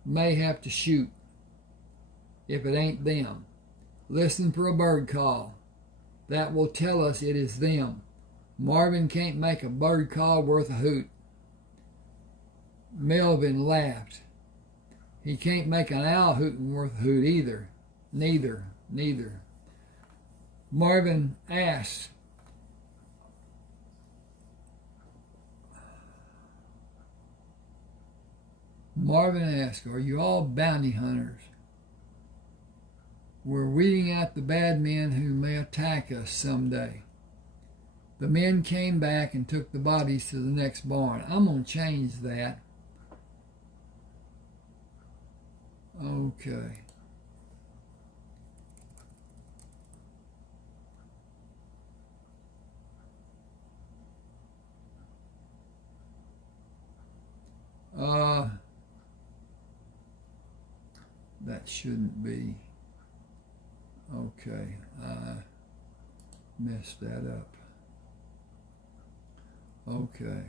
may have to shoot if it ain't them. Listen for a bird call. That will tell us it is them. Marvin can't make a bird call worth a hoot. Melvin laughed. He can't make an owl hootin' worth a hoot either. Neither. Marvin asked, are you all bounty hunters? We're weeding out the bad men who may attack us someday. The men came back and took the bodies to the next barn. I'm going to change that. Okay. That shouldn't be. Okay, I messed that up. Okay.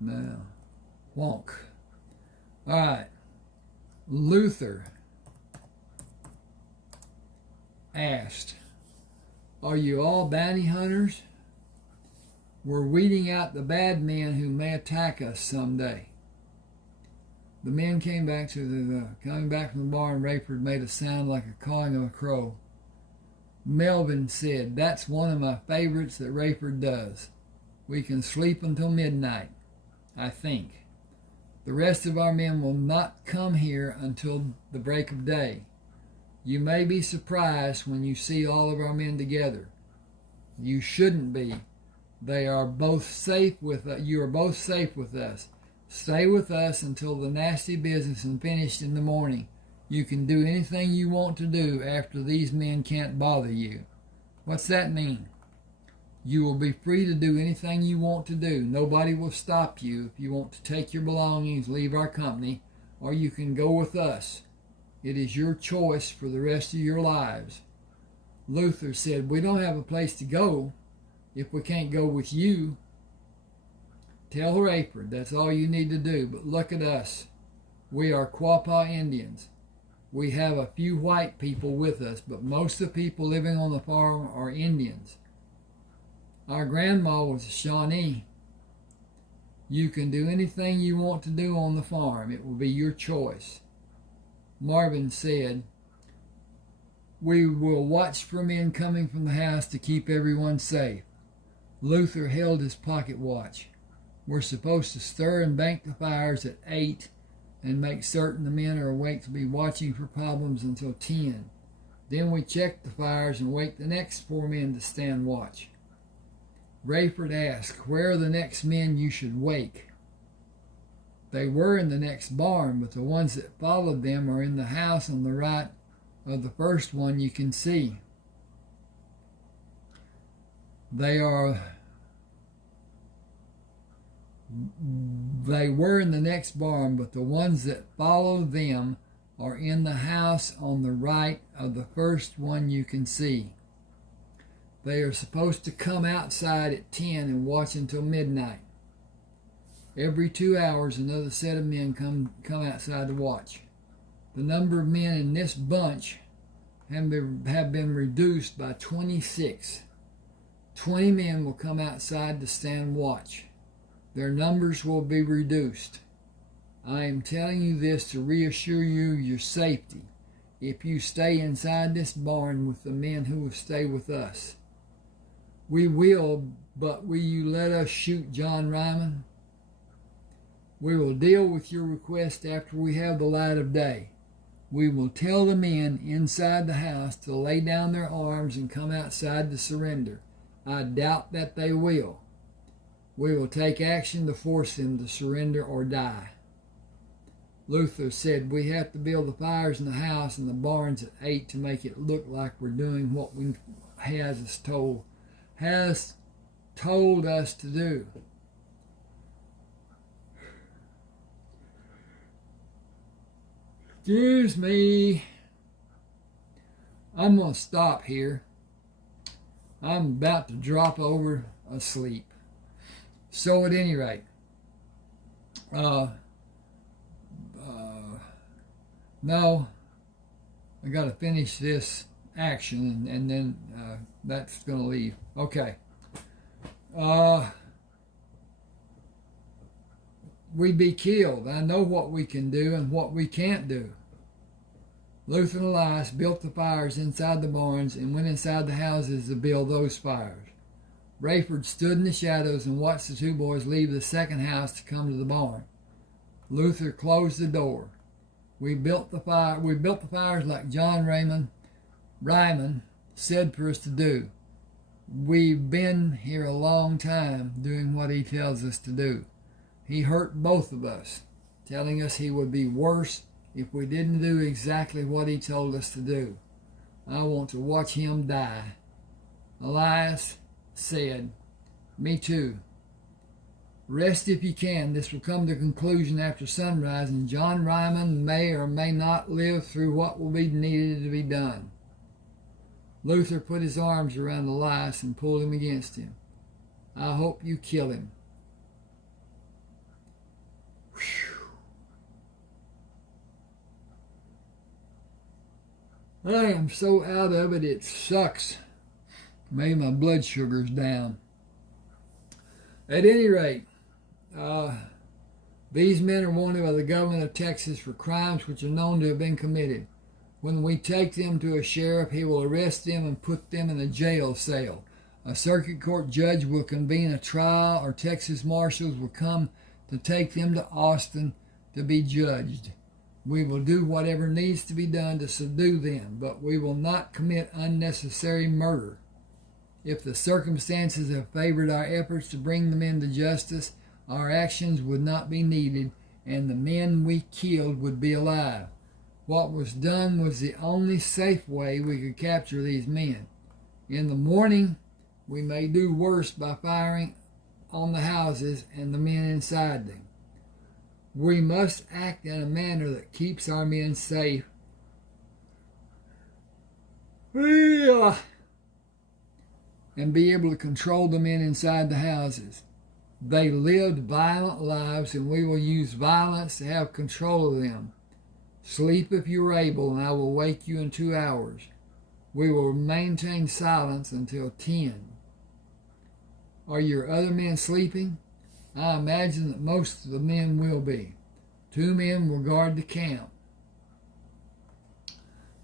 Now, wonk. All right. Luther asked, are you all bounty hunters? We're weeding out the bad men who may attack us someday. The men came back coming back from the barn. Rayford made a sound like a cawing of a crow. Melvin said, that's one of my favorites that Rayford does. We can sleep until midnight, I think. The rest of our men will not come here until the break of day. You may be surprised when you see all of our men together. You shouldn't be. They are both safe with us. You are both safe with us. Stay with us until the nasty business is finished in the morning. You can do anything you want to do after these men can't bother you. What's that mean? You will be free to do anything you want to do. Nobody will stop you if you want to take your belongings, leave our company, or you can go with us. It is your choice for the rest of your lives. Luther said, we don't have a place to go if we can't go with you. Tell Rayford that's all you need to do, but look at us. We are Quapaw Indians. We have a few white people with us, but most of the people living on the farm are Indians. Our grandma was a Shawnee. You can do anything you want to do on the farm. It will be your choice. Marvin said, we will watch for men coming from the house to keep everyone safe. Luther held his pocket watch. We're supposed to stir and bank the fires at 8 and make certain the men are awake to be watching for problems until 10. Then we check the fires and wake the next 4 men to stand watch. Rayford asked, where are the next men you should wake? They were in the next barn, but the ones that followed them are in the house on the right of the first one you can see. They were in the next barn, but the ones that follow them are in the house on the right of the first one you can see. They are supposed to come outside at 10 and watch until midnight. Every 2 hours, another set of men come outside to watch. The number of men in this bunch have been reduced by 26. 20 men will come outside to stand watch. Their numbers will be reduced. I am telling you this to reassure you your safety. If you stay inside this barn with the men who will stay with us. We will, but will you let us shoot John Ryman? We will deal with your request after we have the light of day. We will tell the men inside the house to lay down their arms and come outside to surrender. I doubt that they will. We will take action to force them to surrender or die. Luther said we have to build the fires in the house and the barns at 8 to make it look like we're doing what we has told us to do. Excuse me. I'm going to stop here. I'm about to drop over asleep. So at any rate, no, I got to finish this action and then that's going to leave. Okay. We'd be killed. I know what we can do and what we can't do. Luther and Elias built the fires inside the barns and went inside the houses to build those fires. Rayford stood in the shadows and watched the two boys leave the second house to come to the barn. Luther closed the door. We built the fires like John Ryman said for us to do. We've been here a long time doing what he tells us to do. He hurt both of us, telling us he would be worse if we didn't do exactly what he told us to do. I want to watch him die. Elias said, me too. Rest if you can. This will come to conclusion after sunrise, and John Ryman may or may not live through what will be needed to be done. Luther put his arms around Elias and pulled him against him. I hope you kill him. Whew. I am so out of it, it sucks. Maybe my blood sugar's down. At any rate, these men are wanted by the government of Texas for crimes which are known to have been committed. When we take them to a sheriff, he will arrest them and put them in a jail cell. A circuit court judge will convene a trial, or Texas marshals will come to take them to Austin to be judged. We will do whatever needs to be done to subdue them, but we will not commit unnecessary murder. If the circumstances have favored our efforts to bring the men to justice, our actions would not be needed, and the men we killed would be alive. What was done was the only safe way we could capture these men. In the morning, we may do worse by firing on the houses and the men inside them. We must act in a manner that keeps our men safe. And be able to control the men inside the houses. They lived violent lives, and we will use violence to have control of them. Sleep if you are able, and I will wake you in 2 hours. We will maintain silence until 10. Are your other men sleeping? I imagine that most of the men will be. 2 men will guard the camp.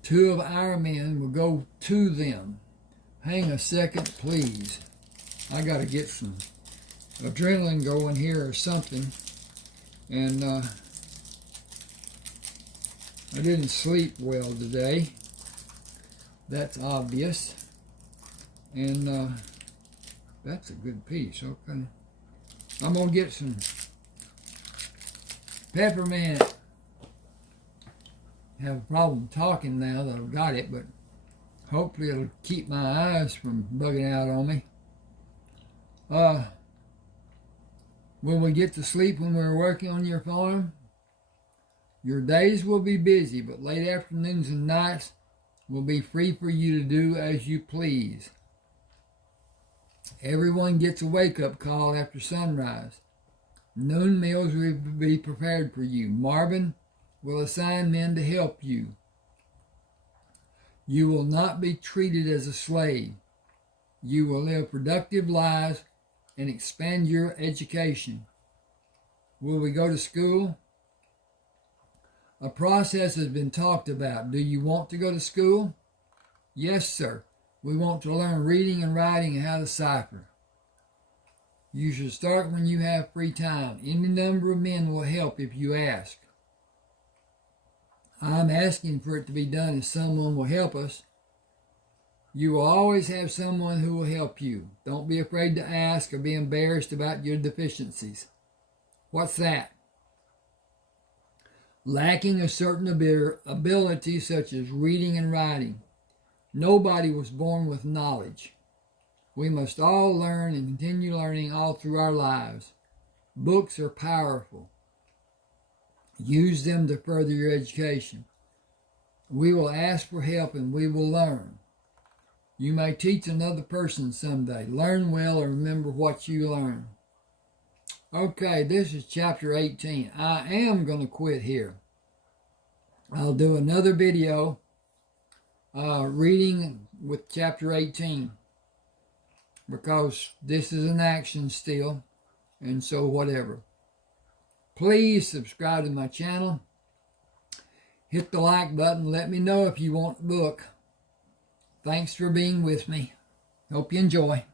2 of our men will go to them. Hang a second, please. I got to get some adrenaline going here or something. And I didn't sleep well today. That's obvious. And that's a good piece. Okay. I'm going to get some peppermint. I have a problem talking now that I've got it, but hopefully it'll keep my eyes from bugging out on me. When we get to sleep when we're working on your farm, your days will be busy, but late afternoons and nights will be free for you to do as you please. Everyone gets a wake-up call after sunrise. Noon meals will be prepared for you. Marvin will assign men to help you. You will not be treated as a slave. You will live productive lives and expand your education. Will we go to school? A process has been talked about. Do you want to go to school? Yes, sir. We want to learn reading and writing and how to cipher. You should start when you have free time. Any number of men will help if you ask. I'm asking for it to be done and someone will help us. You will always have someone who will help you. Don't be afraid to ask or be embarrassed about your deficiencies. What's that? Lacking a certain ability such as reading and writing. Nobody was born with knowledge. We must all learn and continue learning all through our lives. Books are powerful. Use them to further your education. We will ask for help and we will learn. You may teach another person someday. Learn well and remember what you learn. Okay, this is chapter 18. I am going to quit here. I'll do another video reading with chapter 18 because this is an action still, and so whatever. Please subscribe to my channel. Hit the like button. Let me know if you want the book. Thanks for being with me. Hope you enjoy.